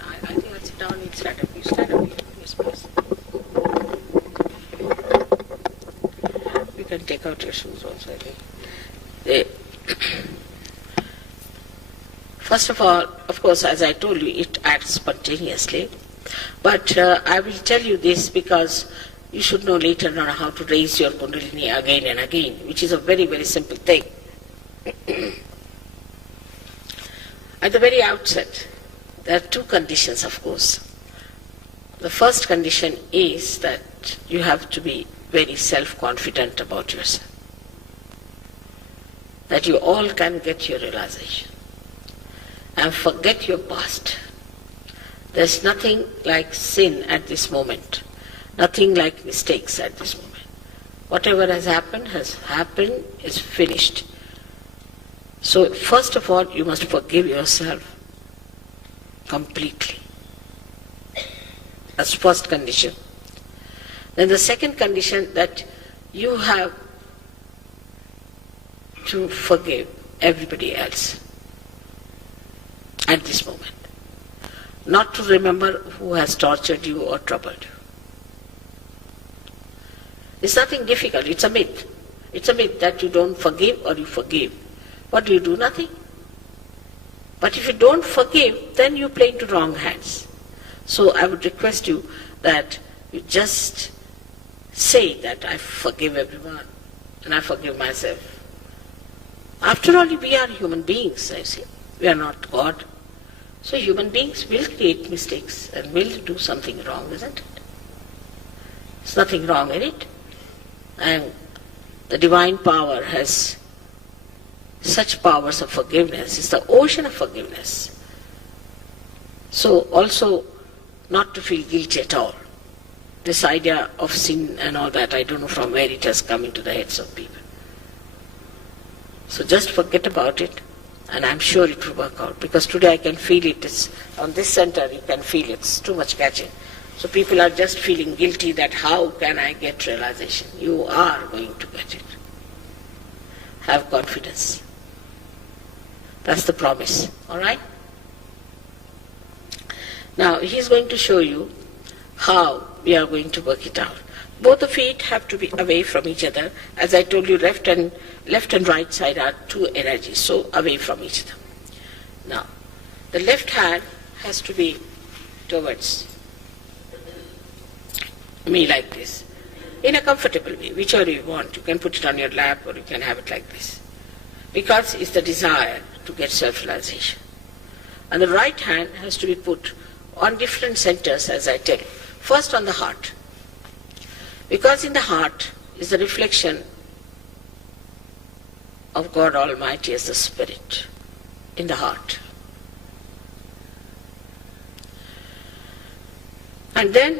I think I'll sit down and stand up. You stand up here. Yes, please. You can take out your shoes also, I think. First of all, of course, as I told you, it acts spontaneously. But I will tell you this because you should know later on how to raise your Kundalini again and again, which is a very, very simple thing. At the very outset, there are two conditions, of course. The first condition is that you have to be very self-confident about yourself. That you all can get your realization. And forget your past. There's nothing like sin at this moment. Nothing like mistakes at this moment. Whatever has happened, is finished. So first of all, you must forgive yourself completely. That's first condition. Then the second condition, that you have to forgive everybody else at this moment. Not to remember who has tortured you or troubled you. It's nothing difficult, it's a myth. It's a myth that you don't forgive or you forgive. What do you do? Nothing. But if you don't forgive, then you play into wrong hands. So I would request you that you just say that I forgive everyone and I forgive myself. After all, we are human beings, I say. We are not God. So human beings will create mistakes and will do something wrong, isn't it? There's nothing wrong in it. And the divine power has such powers of forgiveness. It's the ocean of forgiveness. So also not to feel guilty at all. This idea of sin and all that, I don't know from where it has come into the heads of people. So just forget about it, and I'm sure it will work out. Because today I can feel it. It's on this center, you can feel it's too much catching. So people are just feeling guilty that how can I get realization? You are going to get it. Have confidence. That's the promise. All right? Now he's going to show you how we are going to work it out. Both the feet have to be away from each other. As I told you, left and right side are two energies, so away from each other. Now, the left hand has to be towards me like this, in a comfortable way, whichever you want. You can put it on your lap or you can have it like this. Because it's the desire to get self-realization. And the right hand has to be put on different centers, as I tell you. First on the heart. Because in the heart is the reflection of God Almighty as the Spirit. In the heart. And then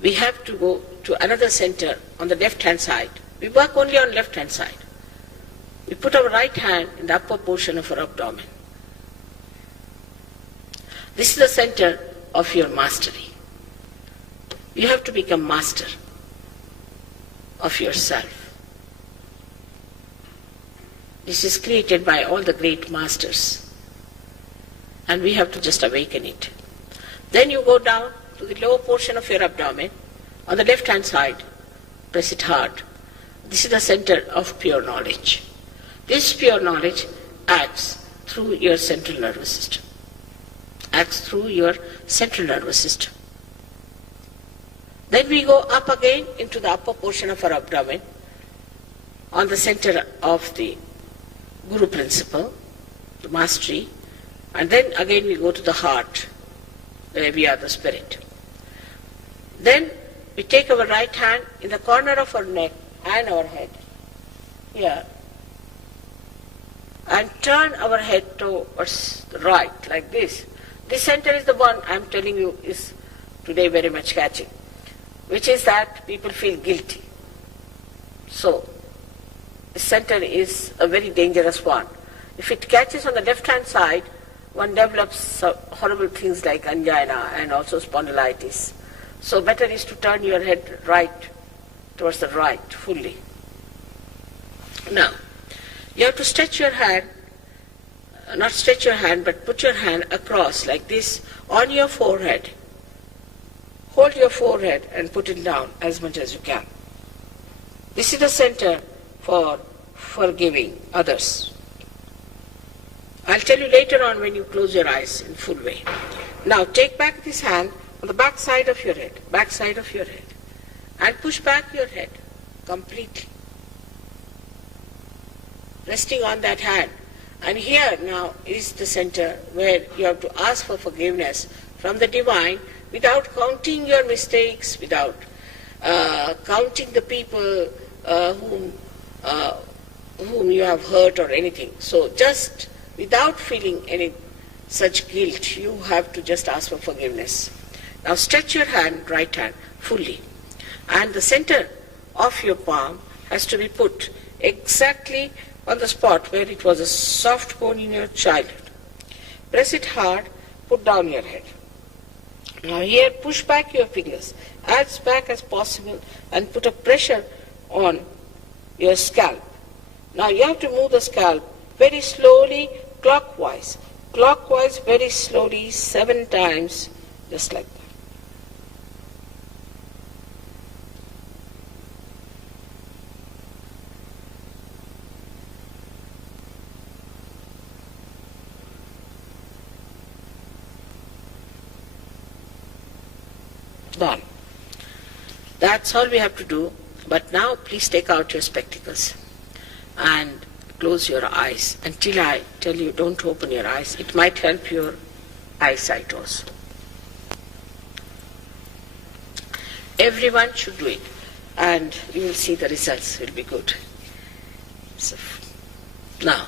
we have to go to another center on the left hand side. We work only on left hand side. We put our right hand in the upper portion of our abdomen. This is the center of your mastery. You have to become master of yourself. This is created by all the great masters. And we have to just awaken it. Then you go down to the lower portion of your abdomen, on the left hand side, press it hard. This is the center of pure knowledge. This pure knowledge acts through your central nervous system. Acts through your central nervous system. Then we go up again into the upper portion of our abdomen, on the center of the Guru principle, the mastery, and then again we go to the heart, where we are the spirit. Then we take our right hand in the corner of our neck and our head, here, and turn our head towards the right, like this. This center is the one I am telling you is today very much catching, which is that people feel guilty. So, the center is a very dangerous one. If it catches on the left-hand side, one develops horrible things like angina and also spondylitis. So better is to turn your head right, towards the right, fully. Now, you have to stretch your hand, not stretch your hand, but put your hand across like this on your forehead. Hold your forehead and put it down as much as you can. This is the center for forgiving others. I'll tell you later on when you close your eyes in full way. Now take back this hand on the back side of your head, and push back your head completely. Resting on that hand, And here now is the center where you have to ask for forgiveness from the divine without counting your mistakes, without counting the people whom you have hurt or anything. So just without feeling any such guilt, you have to just ask for forgiveness. Now stretch your hand, right hand, fully. And the center of your palm has to be put exactly on the spot where it was a soft bone in your childhood. Press it hard, put down your head. Now here push back your fingers as back as possible and put a pressure on your scalp. Now you have to move the scalp very slowly, clockwise very slowly 7 times, just like that. Done. That's all we have to do. But now please take out your spectacles and close your eyes until I tell you don't open your eyes. It might help your eyesight also. Everyone should do it and you will see the results will be good. So, now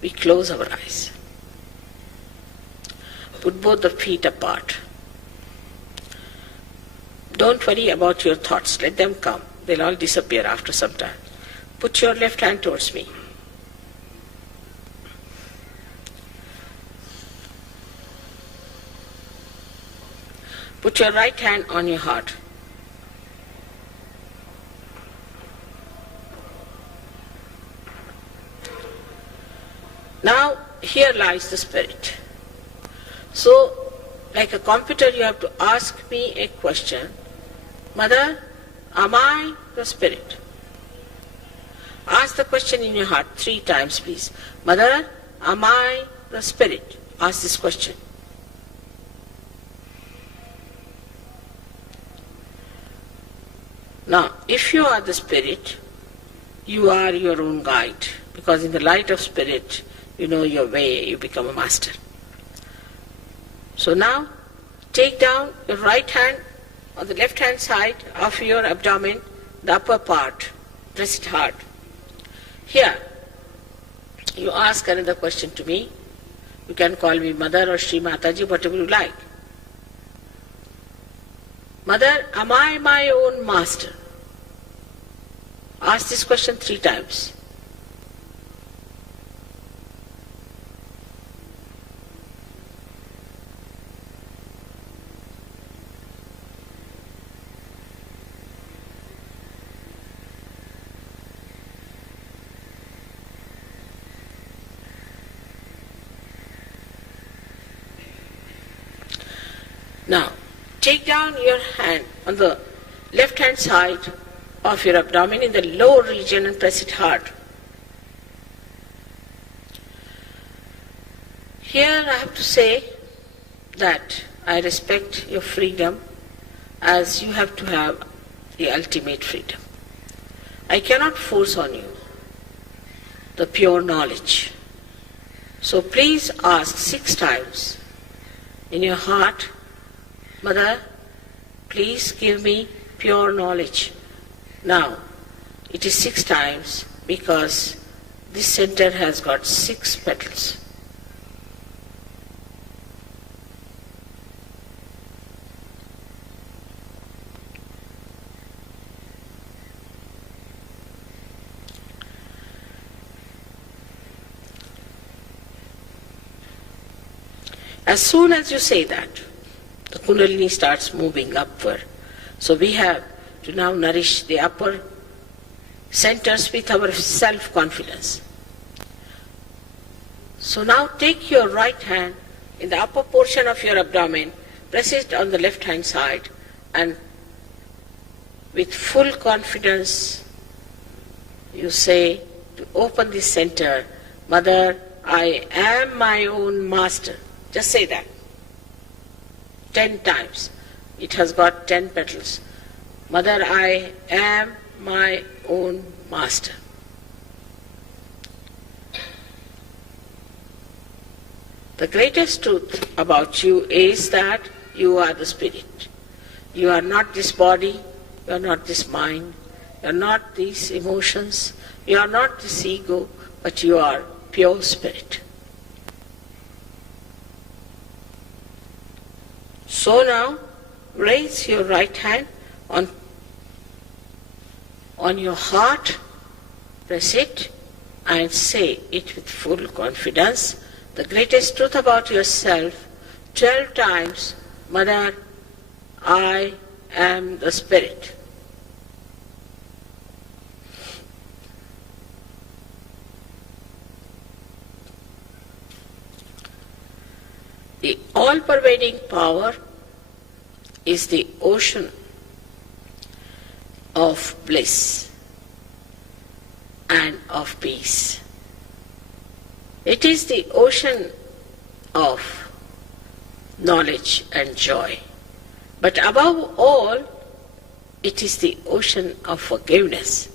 we close our eyes. Put both the feet apart. Don't worry about your thoughts. Let them come. They'll all disappear after some time. Put your left hand towards me. Put your right hand on your heart. Now, here lies the spirit. So, like a computer, you have to ask me a question. Mother, am I the spirit? Ask the question in your heart 3 times, please. Mother, am I the spirit? Ask this question. Now, if you are the spirit, you are your own guide, because in the light of spirit, you know your way, you become a master. So now, take down your right hand on the left hand side of your abdomen, the upper part. Press it hard. Here, you ask another question to me. You can call me Mother or Shri Mataji, whatever you like. Mother, am I my own master? Ask this question 3 times. Now, take down your hand on the left hand side of your abdomen in the lower region and press it hard. Here I have to say that I respect your freedom, as you have to have the ultimate freedom. I cannot force on you the pure knowledge. So please ask 6 times in your heart, Mother, please give me pure knowledge. Now, it is 6 times because this center has got 6 petals. As soon as you say that, the Kundalini starts moving upward. So we have to now nourish the upper centers with our self-confidence. So now take your right hand in the upper portion of your abdomen, press it on the left hand side, and with full confidence you say to open this center, Mother, I am my own master. Just say that 10 times. It has got 10 petals. Mother, I am my own master. The greatest truth about you is that you are the spirit. You are not this body, you are not this mind, you are not these emotions, you are not this ego, but you are pure spirit. So now, raise your right hand on your heart, press it and say it with full confidence. The greatest truth about yourself, 12 times, Mother, I am the Spirit. The all-pervading power is the ocean of bliss and of peace. It is the ocean of knowledge and joy. But above all, it is the ocean of forgiveness.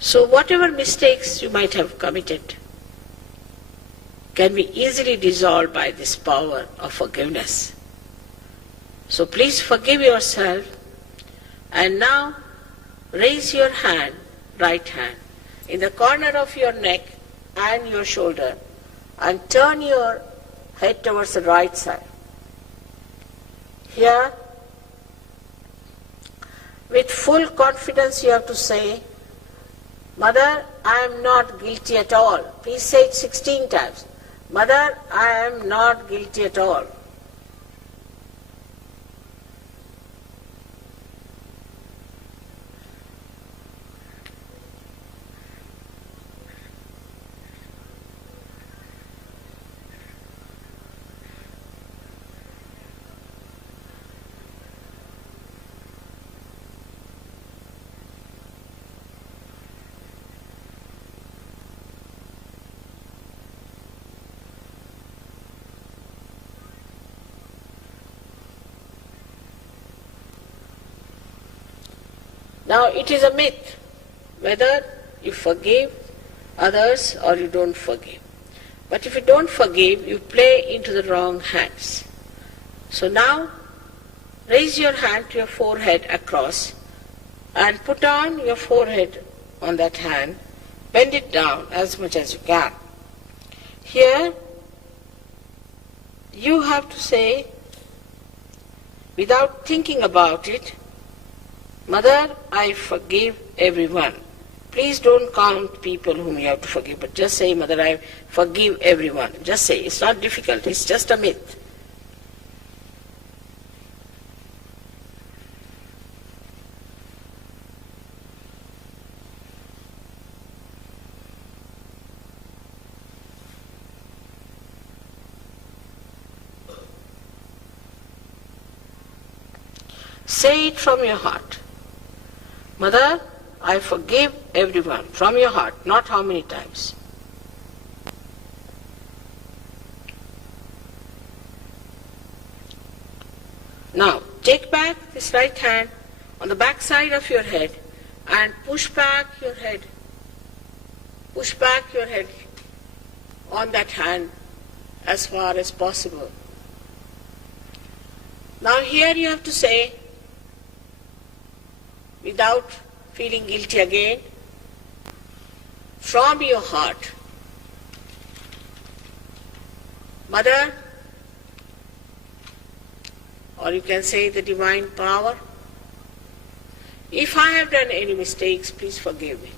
So whatever mistakes you might have committed can be easily dissolved by this power of forgiveness. So please forgive yourself, and now raise your hand, right hand, in the corner of your neck and your shoulder, and turn your head towards the right side. Here, with full confidence you have to say, Mother, I am not guilty at all. Please say it 16 times. Mother, I am not guilty at all. Now it is a myth whether you forgive others or you don't forgive. But if you don't forgive, you play into the wrong hands. So now raise your hand to your forehead across and put on your forehead on that hand. Bend it down as much as you can. Here you have to say, without thinking about it, Mother, I forgive everyone. Please don't count people whom you have to forgive, but just say, Mother, I forgive everyone. Just say, it's not difficult, it's just a myth. Say it from your heart. Mother, I forgive everyone, from your heart, not how many times. Now, take back this right hand on the back side of your head and push back your head on that hand as far as possible. Now here you have to say, without feeling guilty again, from your heart, Mother, or you can say the divine power, if I have done any mistakes, please forgive me.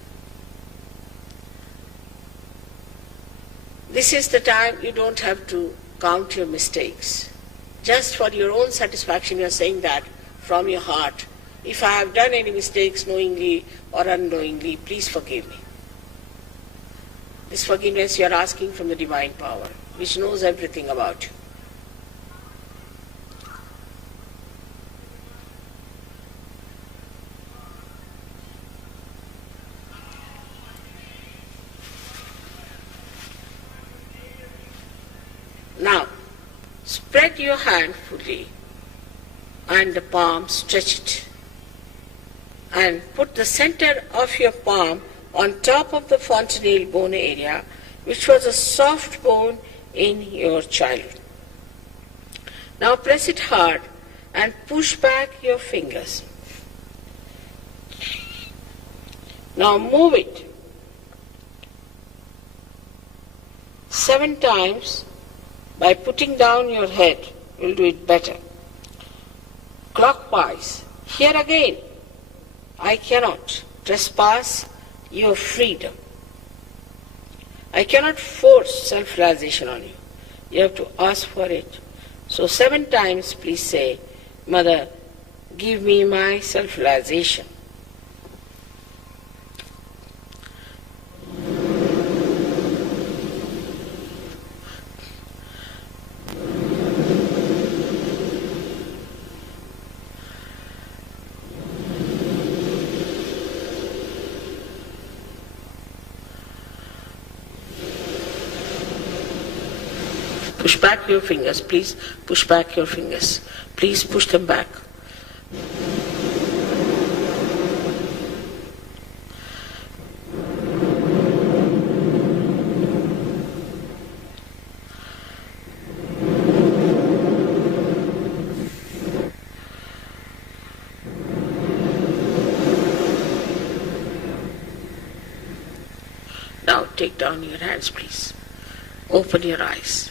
This is the time you don't have to count your mistakes. Just for your own satisfaction, you are saying that from your heart. If I have done any mistakes knowingly or unknowingly, please forgive me. This forgiveness you are asking from the divine power, which knows everything about you. Now, spread your hand fully and the palm, stretch it. And put the center of your palm on top of the fontanelle bone area, which was a soft bone in your childhood. Now press it hard and push back your fingers. Now move it 7 times. By putting down your head, you'll do it better. Clockwise. Here again, I cannot trespass your freedom. I cannot force self-realization on you. You have to ask for it. So 7 times please say, Mother, give me my self-realization. Push back your fingers, please push back your fingers. Please push them back. Now take down your hands, please. Open your eyes.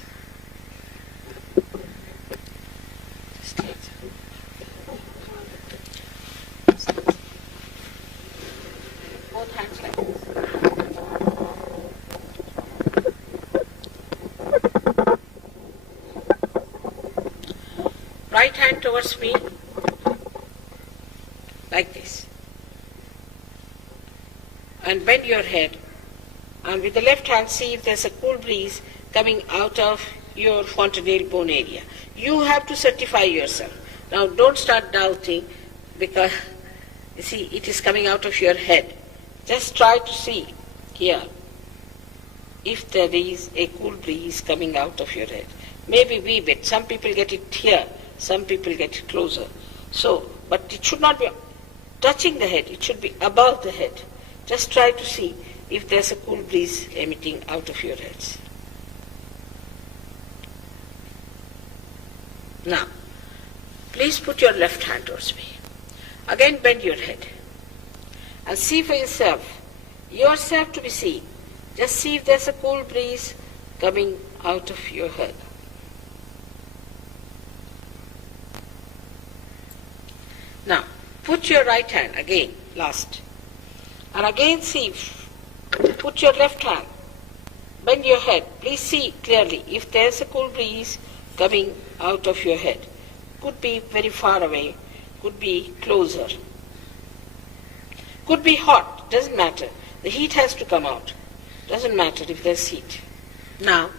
Both hands like this. Right hand towards me, like this. And bend your head. And with the left hand, see if there's a cool breeze coming out of your fontanelle bone area. You have to certify yourself. Now don't start doubting because, you see, it is coming out of your head. Just try to see here if there is a cool breeze coming out of your head. Maybe wee bit. Some people get it here, some people get it closer. So, but it should not be touching the head, it should be above the head. Just try to see if there's a cool breeze emitting out of your heads. Now, please put your left hand towards me. Again bend your head. And see for yourself to be seen. Just see if there's a cool breeze coming out of your head. Now, put your right hand again, last. And again see, put your left hand, bend your head. Please see clearly if there's a cool breeze coming out of your head. Could be very far away, could be closer. Could be hot, doesn't matter. The heat has to come out. Doesn't matter if there's heat. Now,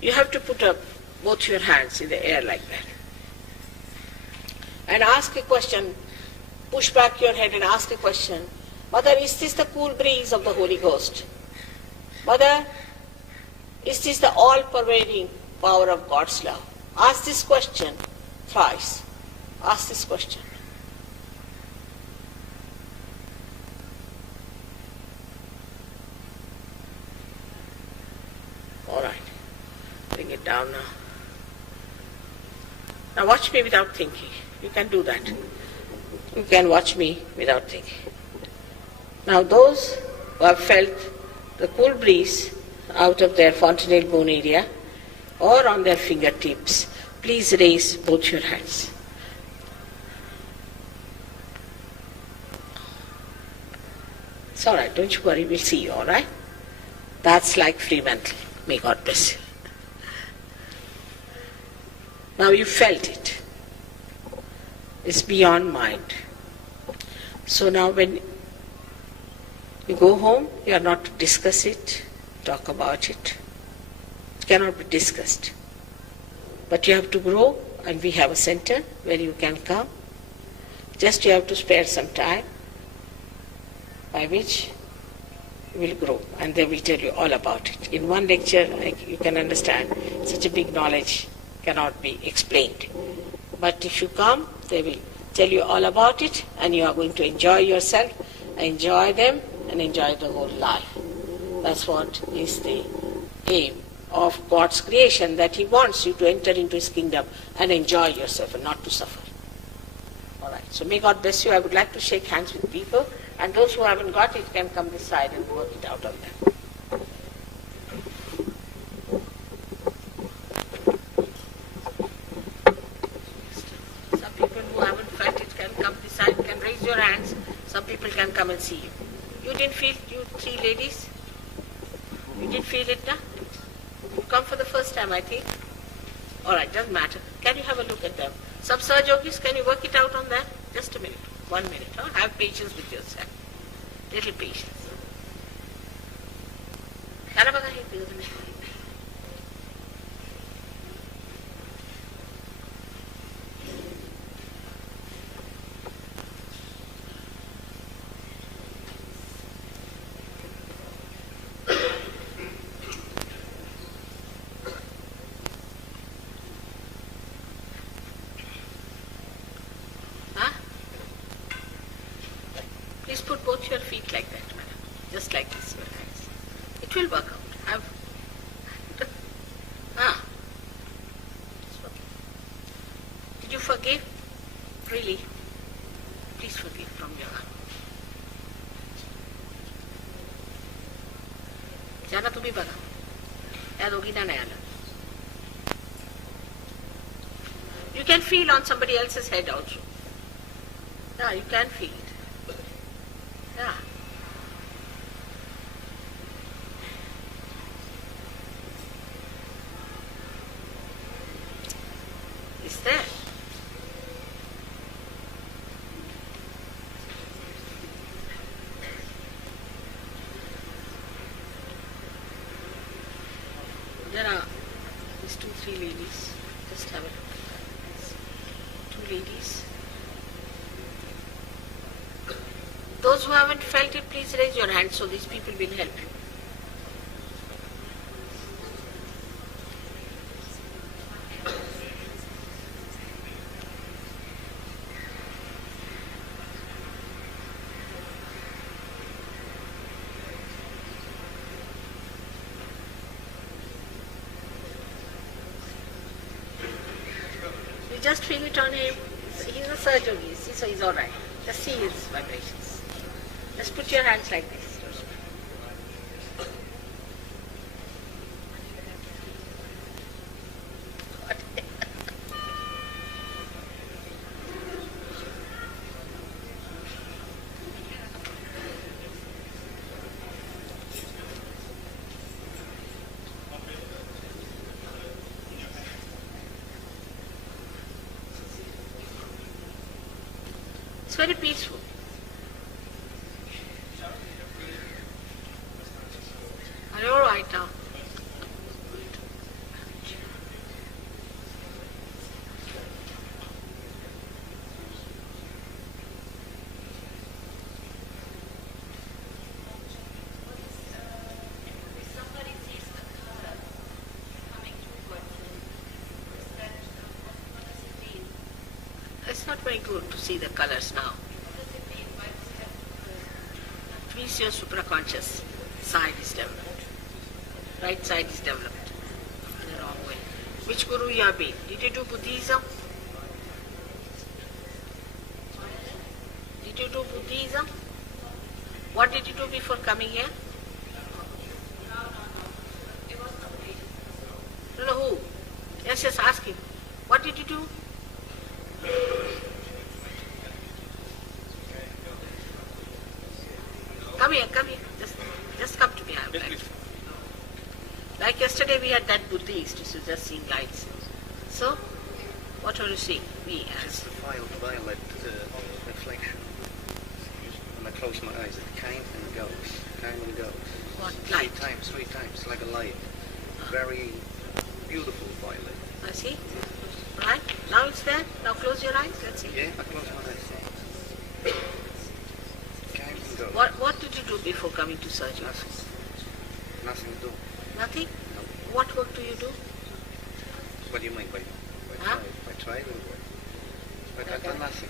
you have to put up both your hands in the air like that. And ask a question, push back your head and ask a question. Mother, is this the cool breeze of the Holy Ghost? Mother, is this the all-pervading power of God's love? Ask this question twice. Ask this question. All right. Bring it down now. Now watch me without thinking. You can do that. You can watch me without thinking. Now those who have felt the cool breeze out of their fontanelle bone area or on their fingertips, please raise both your hands. It's all right, don't you worry, we'll see you, all right? That's like free mental. May God bless you. Now you felt it. It's beyond mind. So now when you go home, you are not to discuss it, talk about it. It cannot be discussed. But you have to grow, and we have a center where you can come. Just you have to spare some time by which you will grow, and they will tell you all about it. In one lecture, like you can understand, such a big knowledge cannot be explained. But if you come, they will tell you all about it, and you are going to enjoy yourself, enjoy them, and enjoy the whole life. That's what is the aim of God's creation, that He wants you to enter into His kingdom and enjoy yourself and not to suffer. All right. So may God bless you. I would like to shake hands with people, and those who haven't got it can come this side and work it out on them. Some people who haven't felt it can come this side, can raise your hands. Some people can come and see you. You didn't feel, you three ladies? You didn't feel it now? You come for the first time, I think. All right, doesn't matter. Can you have a look at them? Some Sahaj Yogis, can you work it out on them? Just a minute. 1 minute. Huh? Have patience with yourself. Little patience. Please put both your feet like that, madam. Just like this, your hands. It will work out. Did you forgive? Really? Please forgive from your heart. जाना तुम्ही बघा. या दोघींना नाही आलं. You can feel on somebody else's head also. Yeah, you can feel it. Yeah. Is there? There are these 2-3 ladies. Just have a look at that. 2 ladies. Those who haven't felt it, please raise your hand so these people will help you. You just feel it on him. He's a Sahaj Yogi, so he's alright. Just see his vibrations. Just put your hands like this. It's very peaceful. Are you all right now? It's not very good to see the colors now. It means your supraconscious side is developed. Right side is developed in the wrong way. Which guru you have been? Did you do Buddhism? Did you do Buddhism? What did you do before coming here? No, who? Yes, ask him. What did you do? Come here. Just come to me. I would like to. Like yesterday we had that Buddhist who was just seeing lights. So, what are you seeing? Me as the violet reflection. When I close my eyes, it came and goes. what light? Three times, like a light. Very beautiful violet. I see. Right? Now it's there. Now close your eyes. Let's see. Yeah, I close my eyes. Came and goes. What did you do before coming to surgery? Nothing to do. Nothing? No. What work do you do? What do you mean by Huh? tribal work? But I done nothing.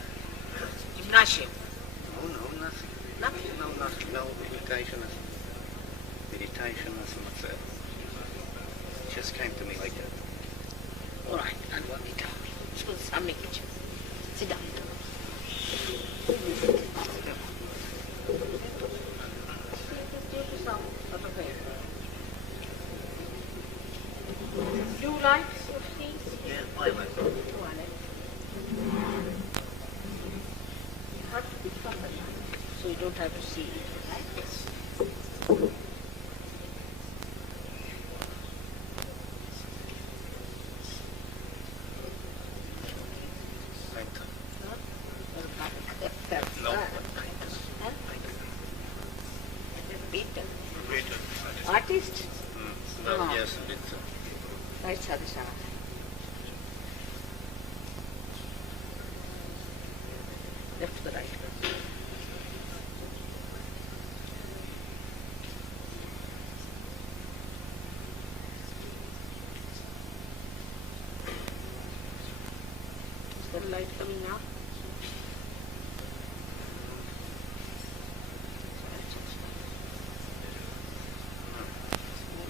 Gymnasium. No, nothing. Nothing? No, nothing. No meditation, nothing. Meditation, nothing. just came to me like that. All right, I'll work it out. So I'll make it. Sit down. Blue lights, please. Yeah, violet. You have to be from the light, so you don't have to see it. Right. That's No. that. Huh? Peter. Rita, Artist? No, Ah. yes, a bit. Right, Sadhishana. Left to the right. Is the light coming now?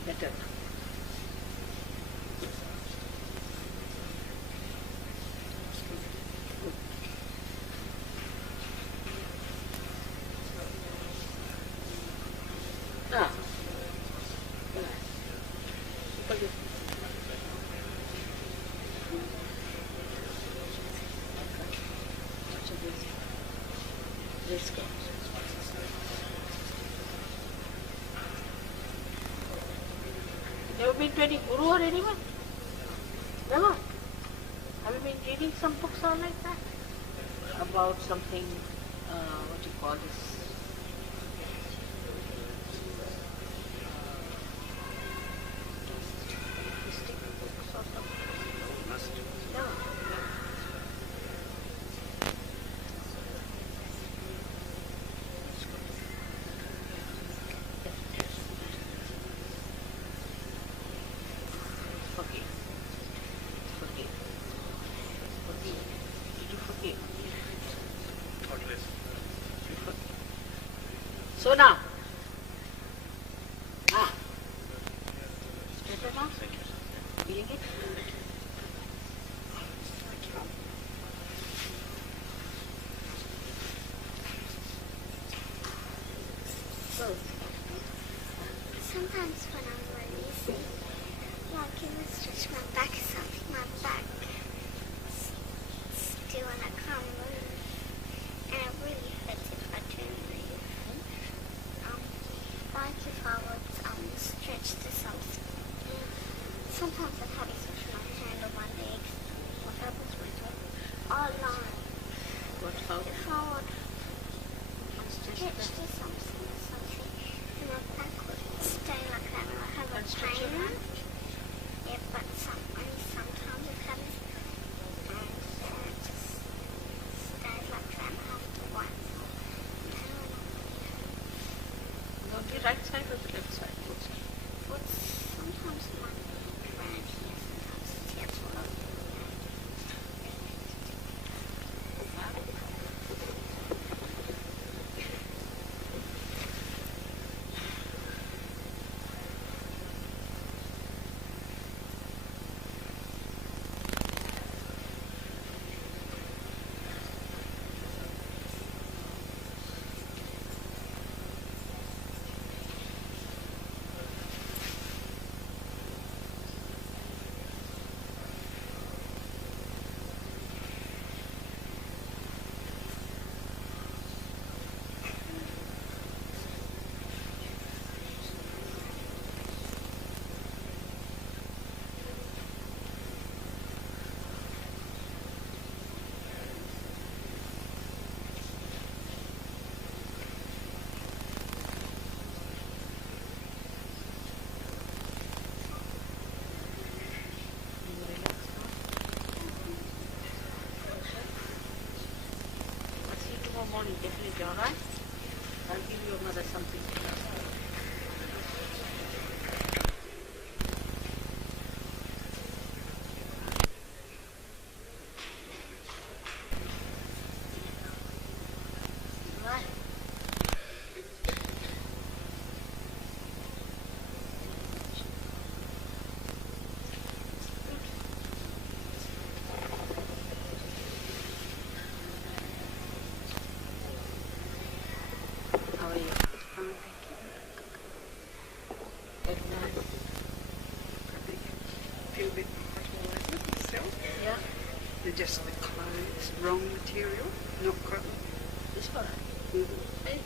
Better. Ah. Forgive. This goes. Never been to any guru or anyone? Never? Have you been reading some books or like that? About something, what do you call this? Mystic books or something? Must. No. Forgive. Forgive. Forgive. Did you forgive? not less. You forgive. So now. Ah. Better now? Feeling it? So, Sometimes when I'm releasing, like it was just my back or something, my back still and I can't move. And it really hurts if I do move. Like if I would stretch to something. Sometimes I'd have to switch my hand or my leg. What happens with it? All line. what, how? If I would stretch to something or something, and my back would stay like that and I have a Stretch your pain. hand? Yeah, but only sometimes it happens. And it just stays like that and I have to wipe it. On the right side or the left side? Both sides. But sometimes my brand here, sometimes it's here for I'll see you tomorrow morning, definitely, alright? I'll give your mother something. Right. They're just the clothes, wrong material, not cotton. This one. Mhm. Very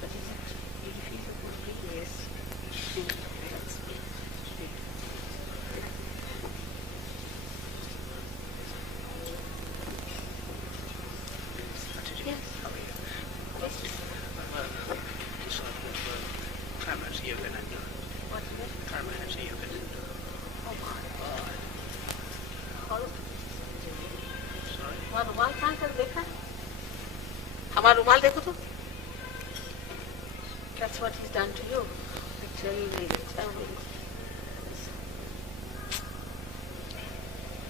but is it irrefusable? Yes. That's it. Yes. Cameras you're going to do. What is it? Cameras you're going to do. Oh my God. और Sorry. हमारा रुमाल कहाँ कर देखा? हमारा रुमाल देखो तो. That's what he's done to you. I tell you, it's terrible.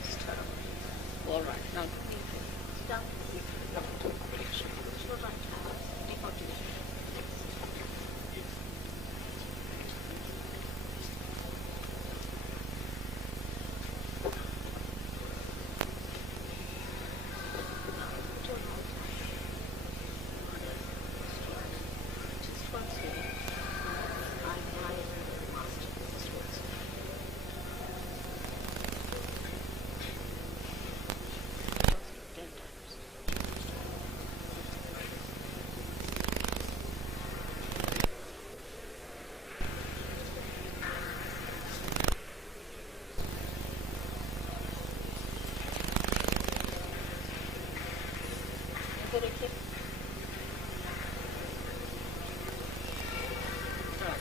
It's terrible. All right, now sit down. It's all right. Decontinue. Just once here. I'm master of this once. Ten times. इधर देखिए. हाँ.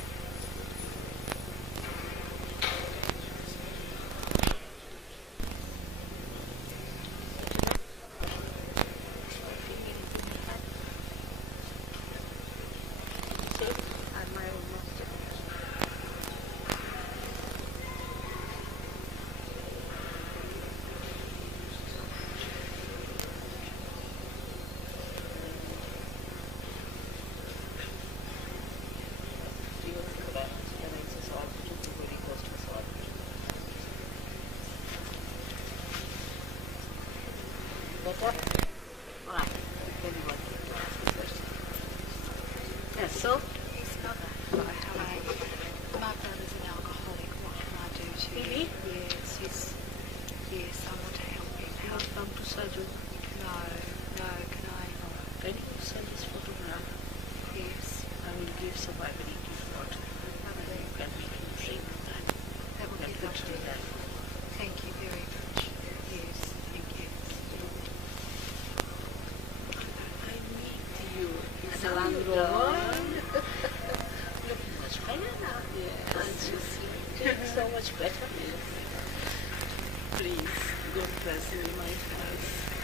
See, I'm my own master. Do you know that together it's a sword, which is really close to a sword? Better? Alright, then you want to ask the question. Yes, so? His mother. My brother's an alcoholic. What can I do to Really? Yes, yes, I want to help him. You have come to surgery. No, can I? Can you send this photograph? Yes, I will give survivor gift water. You can make him drink that. that would And be put lovely. in that. Thank you very much. Yes, thank you. I need you. Yes, And I I'm will. gone. Looking much better now. Yes. Aren't you sleeping so much better? Please, don't press me in my house.